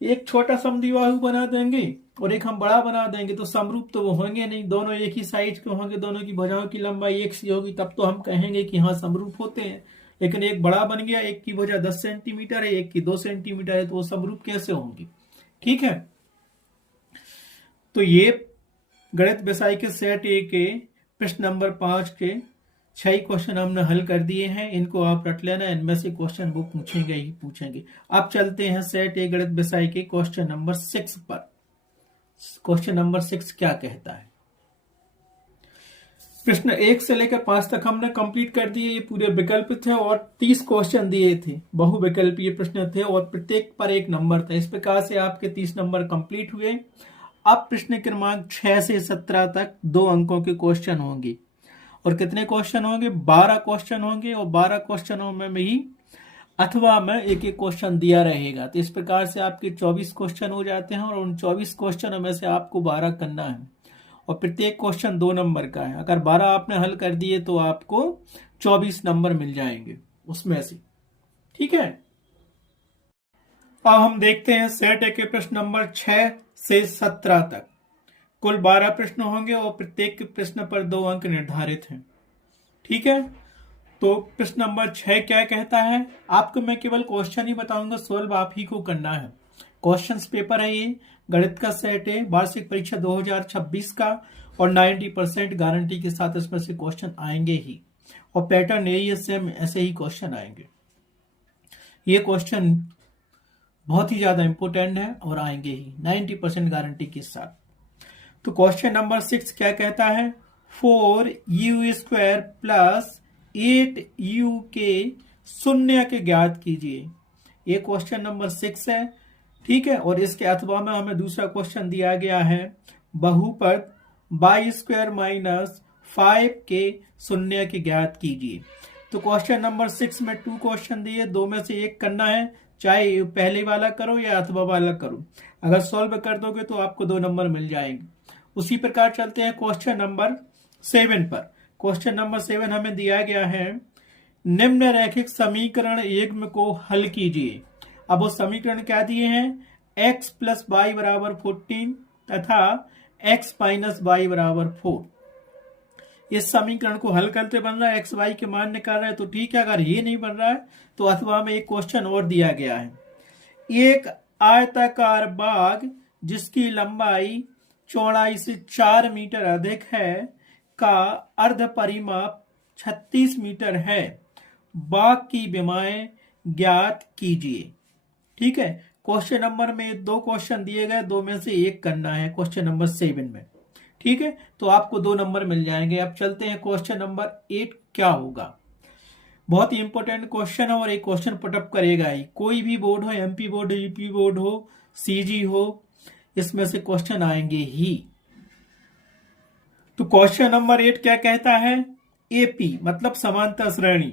एक छोटा समद्विबाहु बना देंगे और एक हम बड़ा बना देंगे तो समरूप तो वो होंगे नहीं, दोनों एक ही साइज के होंगे, दोनों की भुजाओं की लंबाई एक सी होगी, तब तो हम कहेंगे कि हाँ समरूप होते हैं। लेकिन एक बड़ा बन गया, एक की भुजा 10 सेंटीमीटर है, एक की 2 सेंटीमीटर है, तो वो समरूप कैसे होंगी। ठीक है। तो ये गणित विषय के सेट ए के प्रश्न नंबर 5 के 6 क्वेश्चन हमने हल कर दिए हैं। इनको आप रट लेना, इनमें से क्वेश्चन वो पूछेंगे ही पूछेंगे। अब चलते हैं सेट ए गणित विषय के क्वेश्चन नंबर 6 पर। क्वेश्चन नंबर 6 क्या कहता है। प्रश्न 1 से लेकर 5 तक हमने कंप्लीट कर दिए। ये पूरे विकल्प थे और 30 क्वेश्चन दिए थे, बहुविकल्पीय प्रश्न थे, और प्रत्येक पर 1 नंबर था। इस प्रकार से आपके 30 नंबर कंप्लीट हुए। अब प्रश्न क्रमांक 6 से 17 तक 2 अंकों के क्वेश्चन होंगे। और कितने क्वेश्चन होंगे, 12 क्वेश्चन होंगे, और 12 क्वेश्चनों में ही अथवा में एक एक क्वेश्चन दिया रहेगा। तो इस प्रकार से आपके 24 क्वेश्चन हो जाते हैं, और उन 24 क्वेश्चनों में से आपको 12 करना है, और प्रत्येक क्वेश्चन 2 नंबर का है। अगर 12 आपने हल कर दिए तो आपको 24 नंबर मिल जाएंगे उसमें से। ठीक है। अब हम देखते हैं सेट ए के प्रश्न नंबर 6 से 17 तक। कुल 12 प्रश्न होंगे और प्रत्येक प्रश्न पर 2 अंक निर्धारित हैं। ठीक है। तो प्रश्न नंबर 6 क्या कहता है, आपको मैं केवल क्वेश्चन ही बताऊंगा, सॉल्व आप ही को करना है। क्वेश्चंस पेपर है ये, गणित का सेट है, वार्षिक परीक्षा 2026 का, और 90% गारंटी के साथ इसमें से क्वेश्चन आएंगे ही, और पैटर्न यही है, सेम ऐसे ही क्वेश्चन आएंगे। ये क्वेश्चन बहुत ही ज्यादा इंपोर्टेंट है और आएंगे ही 90% गारंटी के साथ। तो क्वेश्चन नंबर 6 क्या कहता है, 4u² + 8u के शून्य के ज्ञात कीजिए। ये क्वेश्चन नंबर 6 है। ठीक है। और इसके अथवा में हमें दूसरा क्वेश्चन दिया गया है, बहुपद y² - 5 के शून्य के ज्ञात कीजिए। तो क्वेश्चन नंबर 6 में 2 क्वेश्चन दिए, 2 में से एक करना है, चाहे पहले वाला करो या अथवा वाला करो। अगर सॉल्व कर दोगे तो आपको 2 नंबर मिल जाएंगे। उसी प्रकार चलते हैं क्वेश्चन नंबर 7 पर। क्वेश्चन नंबर 7 हमें दिया गया है, निम्न रैखिक समीकरण युग्म को हल कीजिए। अब वो समीकरण क्या दिए हैं, x प्लस वाई बराबर 14 तथा x माइनस वाई बराबर 4। इस समीकरण को हल करते बन रहा है एक्स वाई के मान निकाल रहे हैं तो ठीक है। अगर ये नहीं बन रहा है तो अथवा में एक क्वेश्चन और दिया गया है, एक आयताकार बाग जिसकी लंबाई चौड़ाई से 4 मीटर अधिक है का अर्ध परिमाप 36 मीटर है, बाग की विमाएं ज्ञात कीजिए। ठीक है, क्वेश्चन नंबर में 2 क्वेश्चन दिए गए, 2 में से एक करना है क्वेश्चन नंबर 7 में। ठीक है, तो आपको 2 नंबर मिल जाएंगे। अब चलते हैं क्वेश्चन नंबर 8 क्या होगा। बहुत ही इंपॉर्टेंट क्वेश्चन है और एक क्वेश्चन पुटअप करेगा ही, कोई भी बोर्ड हो, एमपी बोर्ड हो, यूपी बोर्ड हो, सीजी हो, इसमें से क्वेश्चन आएंगे ही। तो क्वेश्चन नंबर 8 क्या कहता है, एपी मतलब समांतर श्रेणी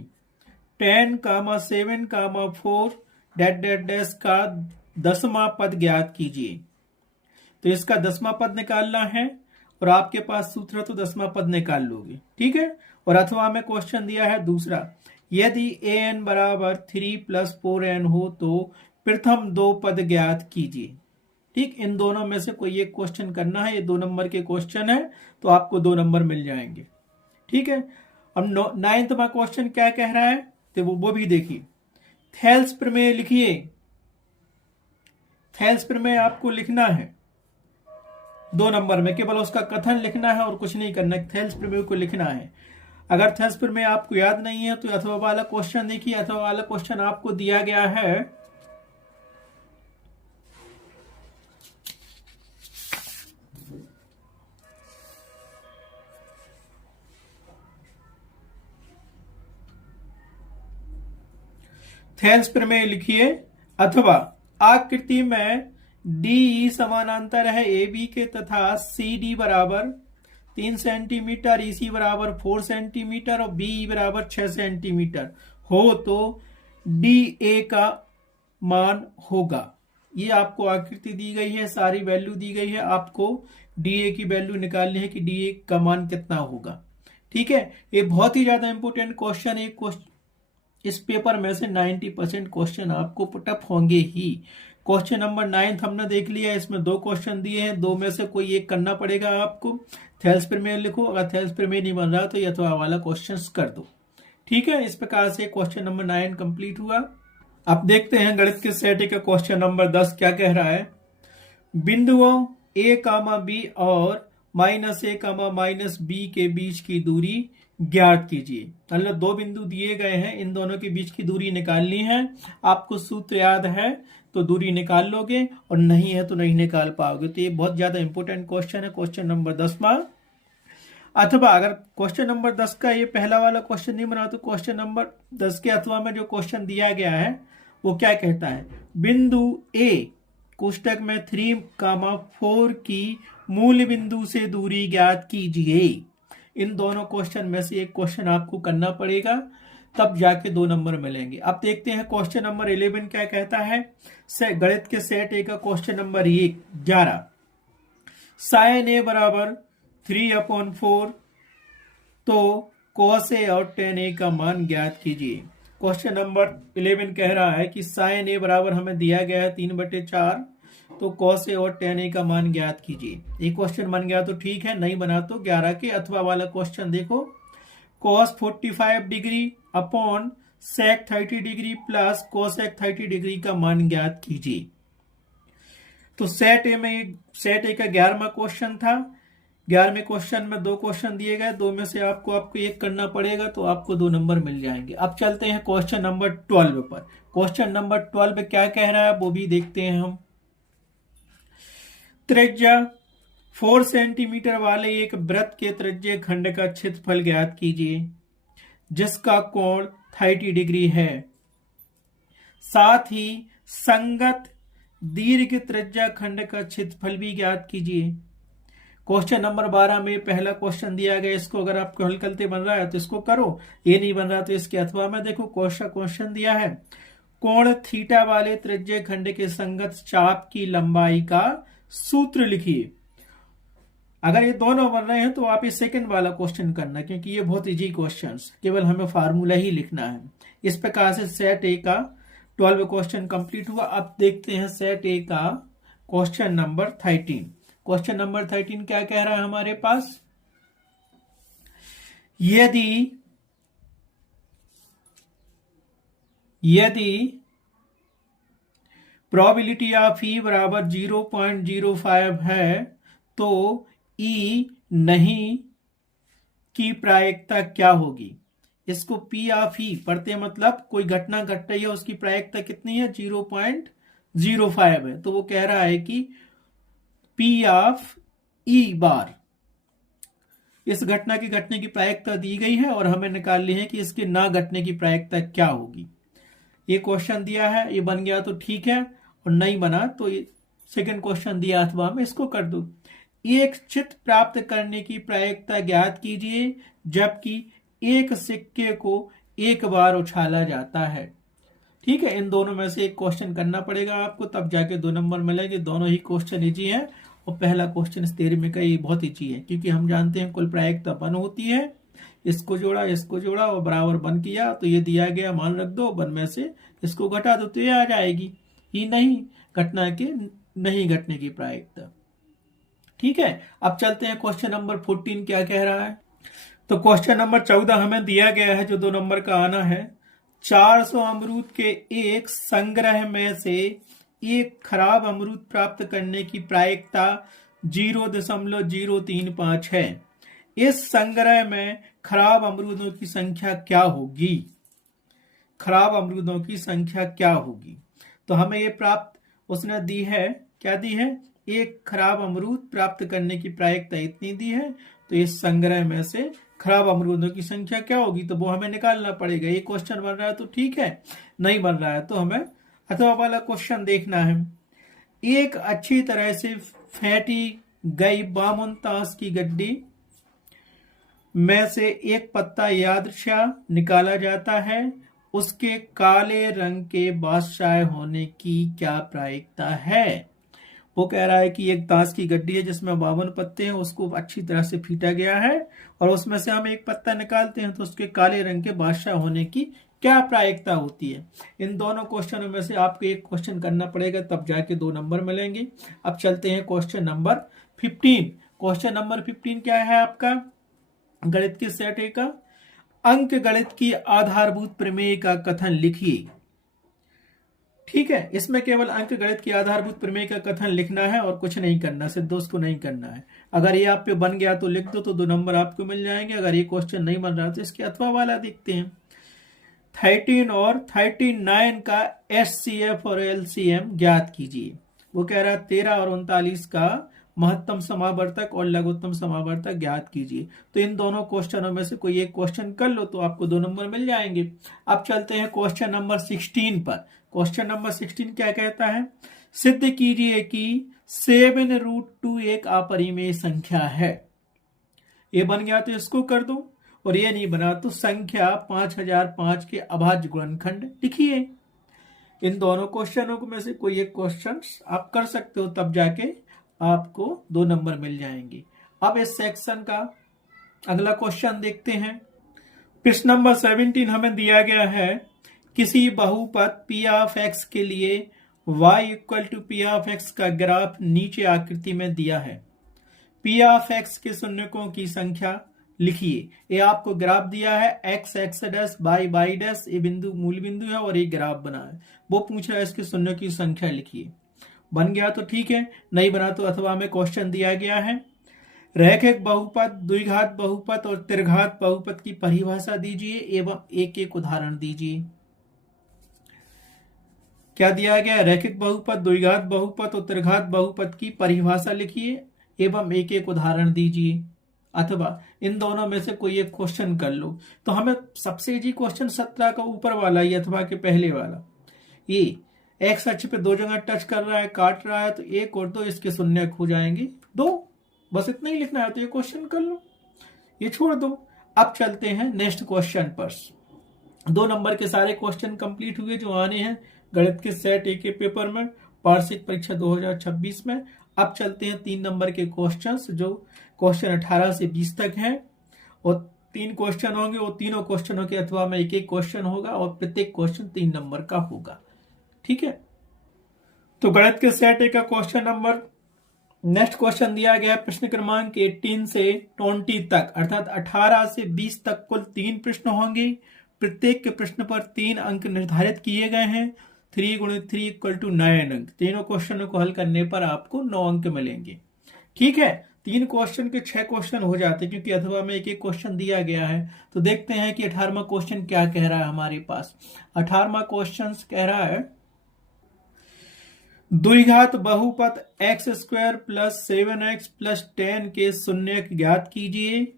10, 7, 4 डैट डैट डैश का 10वां पद ज्ञात कीजिए। तो इसका 10वां पद निकालना है और आपके पास सूत्र है तो 10वां पद निकाल लोगे। ठीक है, और अथवा में क्वेश्चन दिया है दूसरा, यदि an बराबर 3 प्लस 4n हो तो प्रथम 2 पद ज्ञात कीजिए। ठीक, इन दोनों में से कोई एक क्वेश्चन करना है, ये 2 नंबर के क्वेश्चन है तो आपको 2 नंबर मिल जाएंगे। ठीक है, अब 9वां क्वेश्चन क्या कह रहा है तो वो भी देखिए। थेल्स प्रमेय लिखिए। थेल्स प्रमेय आपको लिखना है 2 नंबर में, केवल उसका कथन लिखना है और कुछ नहीं करना है, थेल्स प्रमेय को लिखना है। अगर थेल्स प्रमेय आपको याद नहीं है तो अथवा वाला क्वेश्चन देखिए। अथवा वाला क्वेश्चन आपको दिया गया है, थेल्स प्रमेय लिखिए। अथवा आकृति में डी समानांतर है ए बी के तथा सी डी बराबर 3 सेंटीमीटर, ईसी बराबर 4 सेंटीमीटर और बी बराबर 6 सेंटीमीटर हो तो डी ए का मान होगा। ये आपको आकृति दी गई है, सारी वैल्यू दी गई है, आपको डी ए की वैल्यू निकालनी है कि डी ए का मान कितना होगा। ठीक है, ये बहुत ही ज्यादा इंपोर्टेंट क्वेश्चन है। इस पेपर में से 90% क्वेश्चन आपको पुटअप होंगे ही। क्वेश्चन नंबर 9 हमने देख लिया, इसमें 2 क्वेश्चन दिए हैं, 2 में से कोई एक करना पड़ेगा आपको। थेल्स प्रमेय लिखो, अगर थेल्स प्रमेय नहीं बन रहा तो यथवा वाला क्वेश्चन कर दो। ठीक है, इस प्रकार से क्वेश्चन नंबर 9 कंप्लीट हुआ। अब देखते हैं गणित के सेट का क्वेश्चन नंबर 10 क्या कह रहा है। बिंदुओं ए कामा बी और -a माइनस बी के बीच की दूरी ज्ञात कीजिए। मतलब 2 बिंदु दिए गए हैं, इन दोनों के बीच की दूरी निकालनी है। आपको सूत्र याद है तो दूरी निकाल लोगे और नहीं है तो नहीं निकाल पाओगे। तो ये बहुत ज्यादा इंपॉर्टेंट क्वेश्चन है, क्वेश्चन नंबर 10वां। अथवा अगर क्वेश्चन नंबर 10 का ये पहला वाला क्वेश्चन नहीं बना तो क्वेश्चन नंबर 10 के अथवा में जो क्वेश्चन दिया गया है वो क्या कहता है, बिंदु ए कोष्टक में 3, 4 की मूल बिंदु से दूरी ज्ञात कीजिए। इन दोनों क्वेश्चन में से एक क्वेश्चन आपको करना पड़ेगा, तब जाके 2 नंबर मिलेंगे। अब देखते हैं क्वेश्चन नंबर 11 क्या कहता है। गणित के सेट ए का क्वेश्चन नंबर 11, साइन ए बराबर 3/4 तो cos ए और tan ए का मान ज्ञात कीजिए। क्वेश्चन नंबर 11 कह रहा है कि साइन ए बराबर हमें दिया गया है 3/4 तो cos ए और tan ए का मान ज्ञात कीजिए। ये क्वेश्चन बन गया तो ठीक है, नहीं बना तो 11 के अथवा वाला क्वेश्चन देखो। cos 45 degree upon sec 30 degree plus cosec 30 degree का मान ज्ञात कीजिए। तो सेट ए का 11वां क्वेश्चन था। 11वें क्वेश्चन में 2 क्वेश्चन दिए गए, 2 में से आपको एक करना पड़ेगा तो आपको 2 नंबर मिल जाएंगे। अब चलते हैं क्वेश्चन नंबर 12 पर। क्वेश्चन नंबर 12 क्या कह रहा है वो भी देखते हैं हम। त्रिज्या 4 सेंटीमीटर वाले एक वृत्त के त्रिज्य खंड का क्षेत्रफल ज्ञात कीजिए जिसका कोण 30 डिग्री है। साथ ही संगत दीर्घ त्रिज्या खंड का क्षेत्रफल भी ज्ञात कीजिए। क्वेश्चन नंबर 12 में पहला क्वेश्चन दिया गया, इसको अगर आपको हल करते बन रहा है तो इसको करो, ये नहीं बन रहा तो इसके अथवा में देखो क्वेश्चन दिया है, कोण थीटा वाले त्रिज्य खंड के संगत चाप की लंबाई का सूत्र लिखिए। अगर ये दोनों बन रहे हैं तो आप ये सेकंड वाला क्वेश्चन करना, क्योंकि ये बहुत इजी क्वेश्चन, केवल हमें फार्मूला ही लिखना है। इस प्रकार से सेट ए का 12 क्वेश्चन कंप्लीट हुआ। अब देखते हैं सेट ए का क्वेश्चन नंबर 13। क्वेश्चन नंबर 13 क्या कह रहा है हमारे पास, यदि प्रोबेबिलिटी ऑफ ई बराबर 0.05 है तो ई नहीं की प्रायिकता क्या होगी। इसको पी ऑफ ई पढ़ते मतलब कोई घटना घट रही है, उसकी प्रायिकता कितनी है, 0.05 है। तो वो कह रहा है कि पी ऑफ ई बार, इस घटना की घटने की प्रायिकता दी गई है और हमें निकालनी है कि इसके ना घटने की प्रायिकता क्या होगी। ये क्वेश्चन दिया है, ये बन गया तो ठीक है, और नहीं बना तो सेकंड क्वेश्चन दिया अथवा में इसको कर दो। एक चित्र प्राप्त करने की प्रायिकता ज्ञात कीजिए जबकि एक सिक्के को एक बार उछाला जाता है। ठीक है, इन दोनों में से एक क्वेश्चन करना पड़ेगा आपको, तब जाके 2 नंबर मिलेंगे। दोनों ही क्वेश्चन इजी है, और पहला क्वेश्चन इस थ्योरी में का ये बहुत इजी है, क्योंकि हम जानते हैं कुल प्रायिकता 1 होती है। इसको जोड़ा और बराबर 1 किया तो ये दिया गया, मान रख दो 1 में से इसको घटा दो तो ये आ जाएगी, ये नहीं घटना के नहीं घटने की प्रायिकता। ठीक है, अब चलते हैं क्वेश्चन नंबर 14 क्या कह रहा है। तो क्वेश्चन नंबर 14 हमें दिया गया है, जो 2 नंबर का आना है, 400 अमरूद के एक संग्रह में से एक खराब अमरूद प्राप्त करने की प्रायिकता 0.035 है। इस संग्रह में खराब अमरूदों की संख्या क्या होगी। खराब अमरूदों की संख्या क्या होगी, तो हमें ये प्राप्त उसने दी है, क्या दी है, एक खराब अमरूद प्राप्त करने की प्रायिकता इतनी दी है, तो इस संग्रह में से खराब अमरूदों की संख्या क्या होगी, तो वो हमें निकालना पड़ेगा। ये क्वेश्चन बन रहा है तो ठीक है, नहीं बन रहा है तो हमें अथवा वाला क्वेश्चन देखना है। एक अच्छी तरह से फेंटी गई 52 ताश की गड्डी में से एक पत्ता यादृच्छा निकाला जाता है, उसके काले रंग के बादशाह होने की क्या प्रायिकता है। वो कह रहा है कि एक ताश की गड्डी है जिसमें 52 पत्ते हैं, उसको अच्छी तरह से फीटा गया है और उसमें से हम एक पत्ता निकालते हैं तो उसके काले रंग के बादशाह होने की क्या प्रायिकता होती है। इन दोनों क्वेश्चनों में से आपको एक क्वेश्चन करना पड़ेगा, तब जाके 2 नंबर मिलेंगे। अब चलते हैं क्वेश्चन नंबर 15। क्वेश्चन नंबर 15 क्या है आपका, गणित के सेट ए का अंक गणित की आधारभूत प्रमेय का कथन लिखिए। ठीक है, इसमें केवल अंक गणित की आधारभूत प्रमेय का कथन लिखना है और कुछ नहीं करना, सिर्फ दोस्त को नहीं करना है। अगर ये आप पे बन गया तो लिख दो, तो 2 नंबर आपको मिल जाएंगे। अगर ये क्वेश्चन नहीं बन रहा तो इसके अथवा वाला देखते हैं। 13 और 39 का HCF और LCM ज्ञात कीजिए। वो कह रहा है 13 और 39 का महत्तम समावर्तक और लघुत्तम समावर्तक ज्ञात कीजिए। तो इन दोनों क्वेश्चनों में से कोई एक क्वेश्चन कर लो तो आपको 2 नंबर मिल जाएंगे। अब चलते हैं क्वेश्चन नंबर 16 पर। क्वेश्चन नंबर 16 क्या कहता है, सिद्ध कीजिए कि 7√2 एक अपरिमेय संख्या है। ये बन गया तो इसको कर दो, और ये नहीं बना तो संख्या 5005 के अभाज्य गुणनखंड लिखिए। इन दोनों क्वेश्चनों में से कोई एक क्वेश्चन आप कर सकते हो, तब जाके आपको 2 नंबर मिल जाएंगे। अब इस सेक्शन का अगला क्वेश्चन देखते हैं। प्रश्न नंबर 17 हमें दिया गया है, किसी बहुपद p ऑफ x के लिए y equal to p of x का ग्राफ नीचे आकृति में दिया है। p ऑफ x के शून्यकों की संख्या लिखिए। ये आपको ग्राफ दिया है, x डैश y डैश, ये बिंदु मूल बिंदु है और ये ग्राफ बना है। वो पूछ रहा है इसके शून्यों की संख्या लिखिए। बन गया तो ठीक है, नहीं बना तो अथवा में क्वेश्चन दिया गया है, रैखिक बहुपद, द्विघात बहुपद और त्रिघात बहुपद की परिभाषा दीजिए एवं एक एक उदाहरण दीजिए। क्या दिया गया, रैखिक बहुपद, द्विघात बहुपद और त्रिघात बहुपद की परिभाषा लिखिए एवं एक एक उदाहरण दीजिए, अथवा इन दोनों में से कोई एक क्वेश्चन कर लो। तो हमें सबसे इजी क्वेश्चन 17 का ऊपर वाला ये अथवा के पहले वाला, ये एक्स अक्ष पे 2 जगह टच कर रहा है, काट रहा है, तो 1 और 2 इसके शून्य हो जाएंगे 2। बस इतना ही लिखना है, तो ये क्वेश्चन कर लो, ये छोड़ दो। अब चलते हैं नेक्स्ट क्वेश्चन पर। 2 नंबर के सारे क्वेश्चन कंप्लीट हुए जो आने हैं गणित के सेट ए के पेपर में वार्षिक परीक्षा 2026 में। अब चलते हैं 3 नंबर के क्वेश्चंस, जो क्वेश्चन 18 से 20 तक हैं, और 3 क्वेश्चन होंगे। वो तीनों क्वेश्चनों के अथवा में एक एक क्वेश्चन होगा और प्रत्येक क्वेश्चन 3 नंबर का होगा। ठीक है, तो गणित के सेट ए का क्वेश्चन नंबर, नेक्स्ट क्वेश्चन दिया गया प्रश्न क्रमांक 18 से 20 तक, अर्थात 18 से 20 तक कुल 3 प्रश्न होंगे। प्रत्येक के प्रश्न पर 3 अंक निर्धारित किए गए हैं। 3 × 3 = 9 अंक। तीनों क्वेश्चनों को हल करने पर आपको 9 अंक मिलेंगे। ठीक है, 3 क्वेश्चन के 6 क्वेश्चन हो जाते हैं, क्योंकि अथवा में एक एक क्वेश्चन दिया गया है। तो देखते हैं कि 18वां क्वेश्चन क्या कह रहा है हमारे पास। 18वां क्वेश्चन कह रहा है द्विघात बहुपद x² + 7x + 10 के शून्यक ज्ञात कीजिए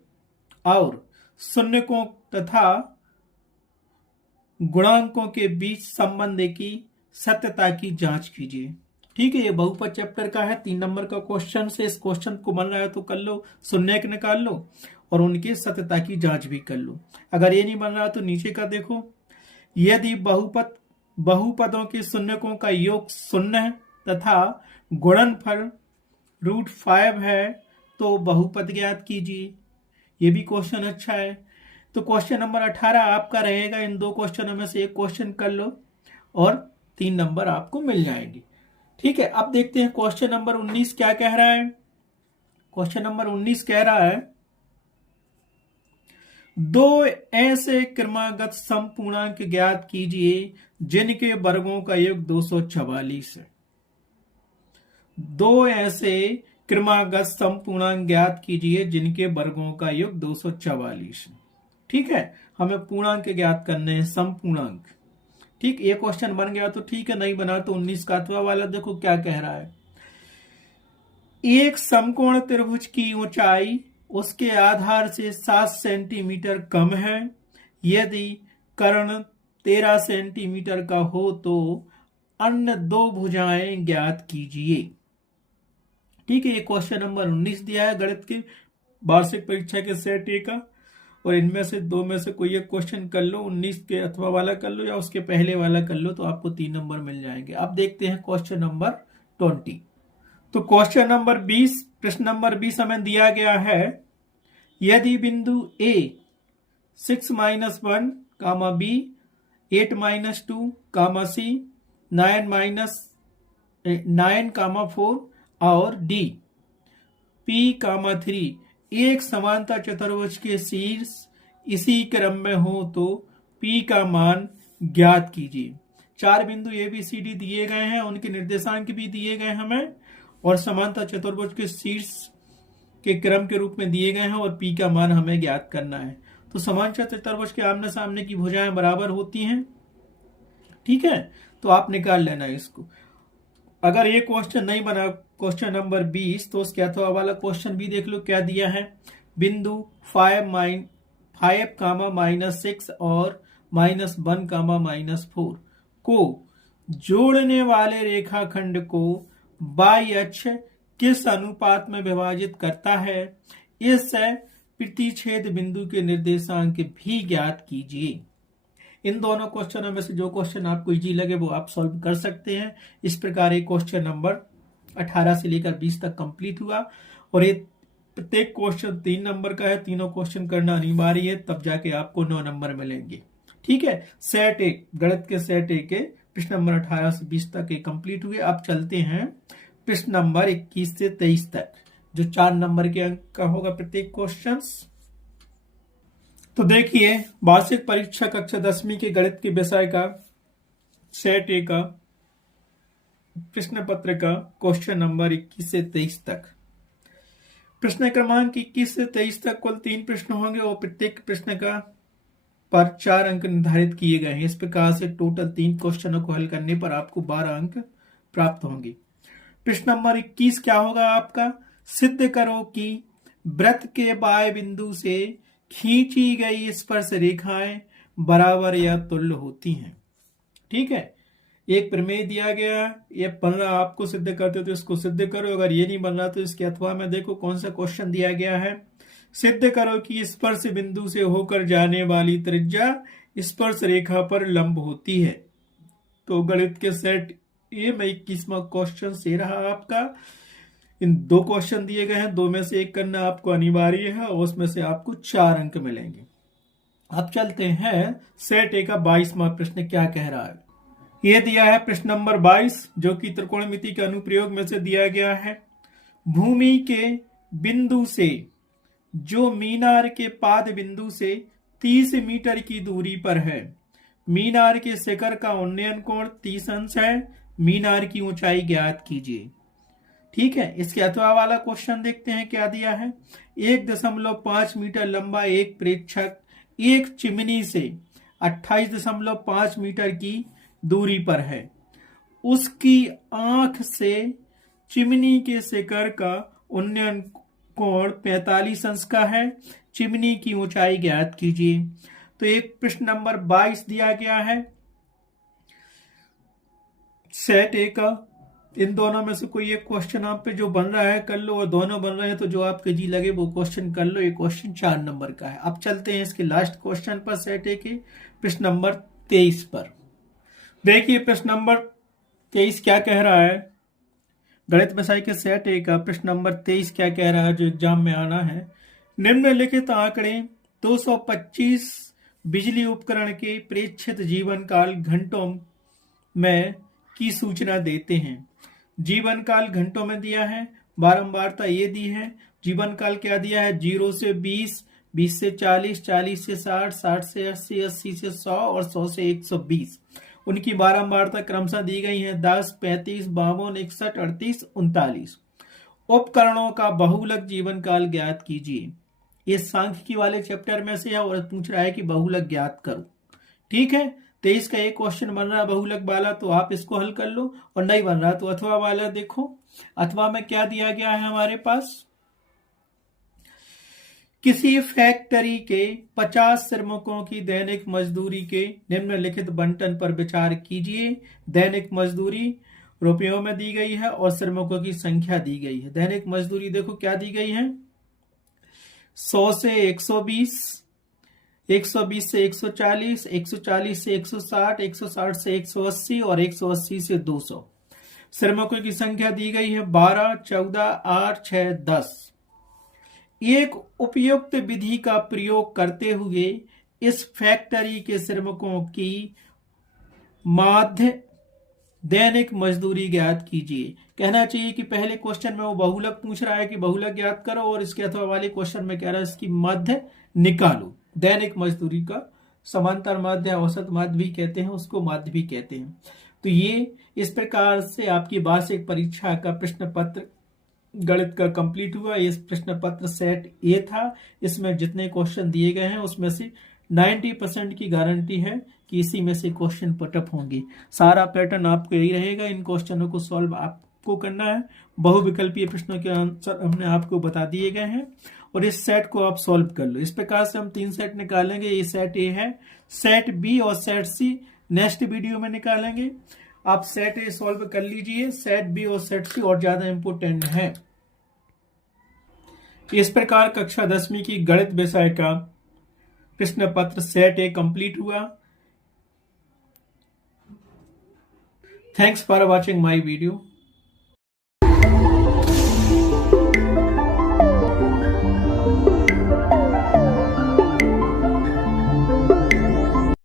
और शून्यकों तथा गुणांकों के बीच संबंध की सत्यता की जांच कीजिए। ठीक है, ये बहुपद चैप्टर का है, 3 नंबर का क्वेश्चन से। इस क्वेश्चन को बन रहा है तो कर लो, शून्यक निकाल लो और उनकी सत्यता की जांच भी कर लो। अगर ये नहीं बन रहा तो नीचे का देखो, यदि बहुपदों के शून्यकों का योग 0 तथा गुणनफल √5 है तो बहुपद ज्ञात कीजिए। ये भी क्वेश्चन अच्छा है। तो क्वेश्चन नंबर 18 आपका रहेगा। इन 2 क्वेश्चनों में से एक क्वेश्चन कर लो और 3 नंबर आपको मिल जाएंगे। ठीक है, अब देखते हैं क्वेश्चन नंबर 19 क्या कह रहा है। क्वेश्चन नंबर 19 कह रहा है 2 ऐसे क्रमागत समपूर्णांक ज्ञात कीजिए जिनके वर्गों का योग 244 है। 2 ऐसे क्रमागत समपूर्णांक ज्ञात कीजिए जिनके वर्गों का योग 244 है। ठीक है, हमें पूर्णांक ज्ञात करने हैं, समपूर्णांक। ठीक, ये क्वेश्चन बन गया तो ठीक है, नहीं बना तो 19 का अथवा वाला देखो क्या कह रहा है। एक समकोण त्रिभुज की ऊंचाई उसके आधार से 7 सेंटीमीटर कम है। यदि कर्ण 13 सेंटीमीटर का हो तो अन्य 2 भुजाएं ज्ञात कीजिए। ठीक है, ये क्वेश्चन नंबर 19 दिया है गणित की वार्षिक परीक्षा के सेट ए का, और इनमें से 2 में से कोई एक क्वेश्चन कर लो, 19 के अथवा वाला कर लो या उसके पहले वाला कर लो, तो आपको 3 नंबर मिल जाएंगे। अब देखते हैं क्वेश्चन नंबर 20। तो क्वेश्चन नंबर 20, प्रश्न नंबर 20 हमें दिया गया है यदि बिंदु A 6 - 1, B 8 - 2, C 9, 4 और D P, 3 एक समांतर चतुर्भुज के शीर्ष इसी क्रम में हो तो P का मान ज्ञात कीजिए। 4 बिंदु ABCD दिए गए हैं, उनके निर्देशांक भी दिए गए हमें, और समांतर चतुर्भुज के शीर्ष के क्रम के रूप में दिए गए हैं, और P का मान हमें ज्ञात करना है। तो समांतर चतुर्भुज के आमने सामने की भुजाएं बराबर होती हैं। ठीक है, तो आप निकाल लेना इसको। अगर ये क्वेश्चन नहीं बना क्वेश्चन नंबर 20, तो उसके अथवा वाला क्वेश्चन भी देख लो क्या दिया है। बिंदु 5, -6 और -1, -4 को जोड़ने वाले रेखाखंड को बाई अक्ष किस अनुपात में विभाजित करता है, इस प्रतिच्छेद बिंदु के निर्देशांक भी ज्ञात कीजिए। इन दोनों क्वेश्चनों में से जो क्वेश्चन आपको इजी लगे वो आप सॉल्व कर सकते हैं। इस प्रकार एक क्वेश्चन नंबर 18 से लेकर 20 तक कंप्लीट हुआ, और ये प्रत्येक क्वेश्चन 3 नंबर का है। तीनों क्वेश्चन करना अनिवार्य है, तब जाके आपको 9 नंबर मिलेंगे। ठीक है, सेट ए गणित के सेट ए के प्रश्न नंबर 18 से 20 तक कंप्लीट हुए। अब चलते हैं प्रश्न नंबर 21 से 23 तक, जो 4 नंबर के अंक का होगा प्रत्येक क्वेश्चन। तो देखिए, वार्षिक परीक्षा कक्षा 10वीं के गणित के विषय का सेट ए का प्रश्न पत्र का क्वेश्चन नंबर 21 से 23 तक। प्रश्न क्रमांक 21 से 23 तक कुल 3 प्रश्न होंगे, और प्रत्येक प्रश्न का पर 4 अंक निर्धारित किए गए हैं। इस प्रकार से टोटल 3 क्वेश्चनों को हल करने पर आपको 12 अंक प्राप्त होंगे। प्रश्न नंबर 21 क्या होगा आपका, सिद्ध करो कि वृत्त के बाएं बिंदु से खींची गई स्पर्श रेखाएं बराबर या तुल्य होती हैं। ठीक है, एक प्रमेय दिया गया, ये बन रहा, आपको सिद्ध करते हो तो इसको सिद्ध करो, अगर ये नहीं बन रहा तो इसके अथवा में देखो कौन सा क्वेश्चन दिया गया है। सिद्ध करो कि स्पर्श बिंदु से होकर जाने वाली त्रिज्या स्पर्श रेखा पर लंब होती है। तो गणित के सेट ए में 21वां क्वेश्चन से रहा आपका। इन 2 क्वेश्चन दिए गए हैं, 2 में से एक करना आपको अनिवार्य है और उसमें से आपको 4 अंक मिलेंगे। अब चलते हैं सेट ए का 22वां प्रश्न क्या कह रहा है। यह दिया है प्रश्न नंबर 22, जो कि त्रिकोणमिति के अनुप्रयोग में से दिया गया है। भूमि के बिंदु से जो मीनार के पाद बिंदु से 30 मीटर की दूरी पर है, मीनार के शिखर का उन्नयन कोण 30 अंश है, मीनार की ऊंचाई ज्ञात कीजिए। ठीक है, इसके अथवा वाला क्वेश्चन देखते हैं क्या दिया है। 1.5 मीटर लंबा एक प्रेक्षक एक चिमनी से 28.5 मीटर की दूरी पर है, उसकी आंख से चिमनी के शिखर का उन्नयन कोण 45 अंश का है, चिमनी की ऊंचाई ज्ञात कीजिए। तो एक प्रश्न नंबर 22 दिया गया है सेट ए का। इन दोनों में से कोई एक क्वेश्चन आप पे जो बन रहा है कर लो, और दोनों बन रहे हैं तो जो आपके जी लगे वो क्वेश्चन कर लो। ये क्वेश्चन 4 नंबर का है। अब चलते हैं इसके लास्ट क्वेश्चन पर, सेट ए के प्रश्न नंबर 23 पर। देखिए प्रश्न नंबर 23 क्या कह रहा है। गणित विषय के सेट ए का प्रश्न नंबर 23 क्या कह रहा है, जो एग्जाम में आना है। निम्नलिखित आंकड़े 225 बिजली उपकरण के प्रेक्षित जीवन काल घंटों में की सूचना देते हैं। जीवन काल घंटों में दिया है, बारंबारता ये दी है। जीवन काल क्या दिया है, 0 से 20, 20 से 40, 40 से 60, 60 से 80, 80 से 100 और 100 से 120। उनकी बारंबारता क्रमशः दी गई है 10, 35, 52, 61, 38, 39। उपकरणों का बहुलक जीवन काल ज्ञात कीजिए। ये सांख्यिकी वाले चैप्टर में से है और पूछ रहा है कि बहुलक ज्ञात करो। ठीक है, 23 का एक क्वेश्चन बन रहा है बहुलक वाला, तो आप इसको हल कर लो, और नहीं बन रहा तो अथवा वाला देखो। अथवा में क्या दिया गया है हमारे पास, किसी फैक्ट्री के 50 श्रमिकों की दैनिक मजदूरी के निम्नलिखित बंटन पर विचार कीजिए। दैनिक मजदूरी रुपयों में दी गई है और श्रमिकों की संख्या दी गई है। दैनिक मजदूरी देखो क्या दी गई है, 100 से 120, 120 से 140, 140 से 160, 160 से 180 और 180 से 200। श्रमिकों की संख्या दी गई है 12, 14, 8, 6, 10। एक उपयुक्त विधि का प्रयोग करते हुए इस फैक्ट्री के श्रमिकों की माध्य दैनिक मजदूरी ज्ञात कीजिए। कहना चाहिए कि पहले क्वेश्चन में वो बहुलक पूछ रहा है कि बहुलक ज्ञात करो, और इसके अथवा वाले क्वेश्चन में कह रहा है इसकी माध्य निकालो। दैनिक मजदूरी का समांतर माध्य, औसत माध्य भी कहते हैं, उसको माध्य भी कहते हैं। तो ये इस प्रकार से आपकी वार्षिक परीक्षा का प्रश्न पत्र गणित का कंप्लीट हुआ। इस प्रश्न पत्र सेट ए था। इसमें जितने क्वेश्चन दिए गए हैं उसमें से 90% की गारंटी है कि इसी में से क्वेश्चन पुटअप होंगे। सारा पैटर्न आपको यही रहेगा। इन क्वेश्चनों को सॉल्व आपको करना है। बहुविकल्पीय प्रश्नों के आंसर हमने आपको बता दिए गए हैं, और इस सेट को आप सॉल्व कर लो। इस प्रकार से हम 3 सेट निकालेंगे। ये सेट ए है, सेट बी और सेट सी नेक्स्ट वीडियो में निकालेंगे। आप सेट ए सॉल्व कर लीजिए, सेट बी और सेट सी और ज्यादा इंपोर्टेंट है। इस प्रकार कक्षा 10वीं की गणित विषय का प्रश्न पत्र सेट ए कंप्लीट हुआ। Thanks for watching my video.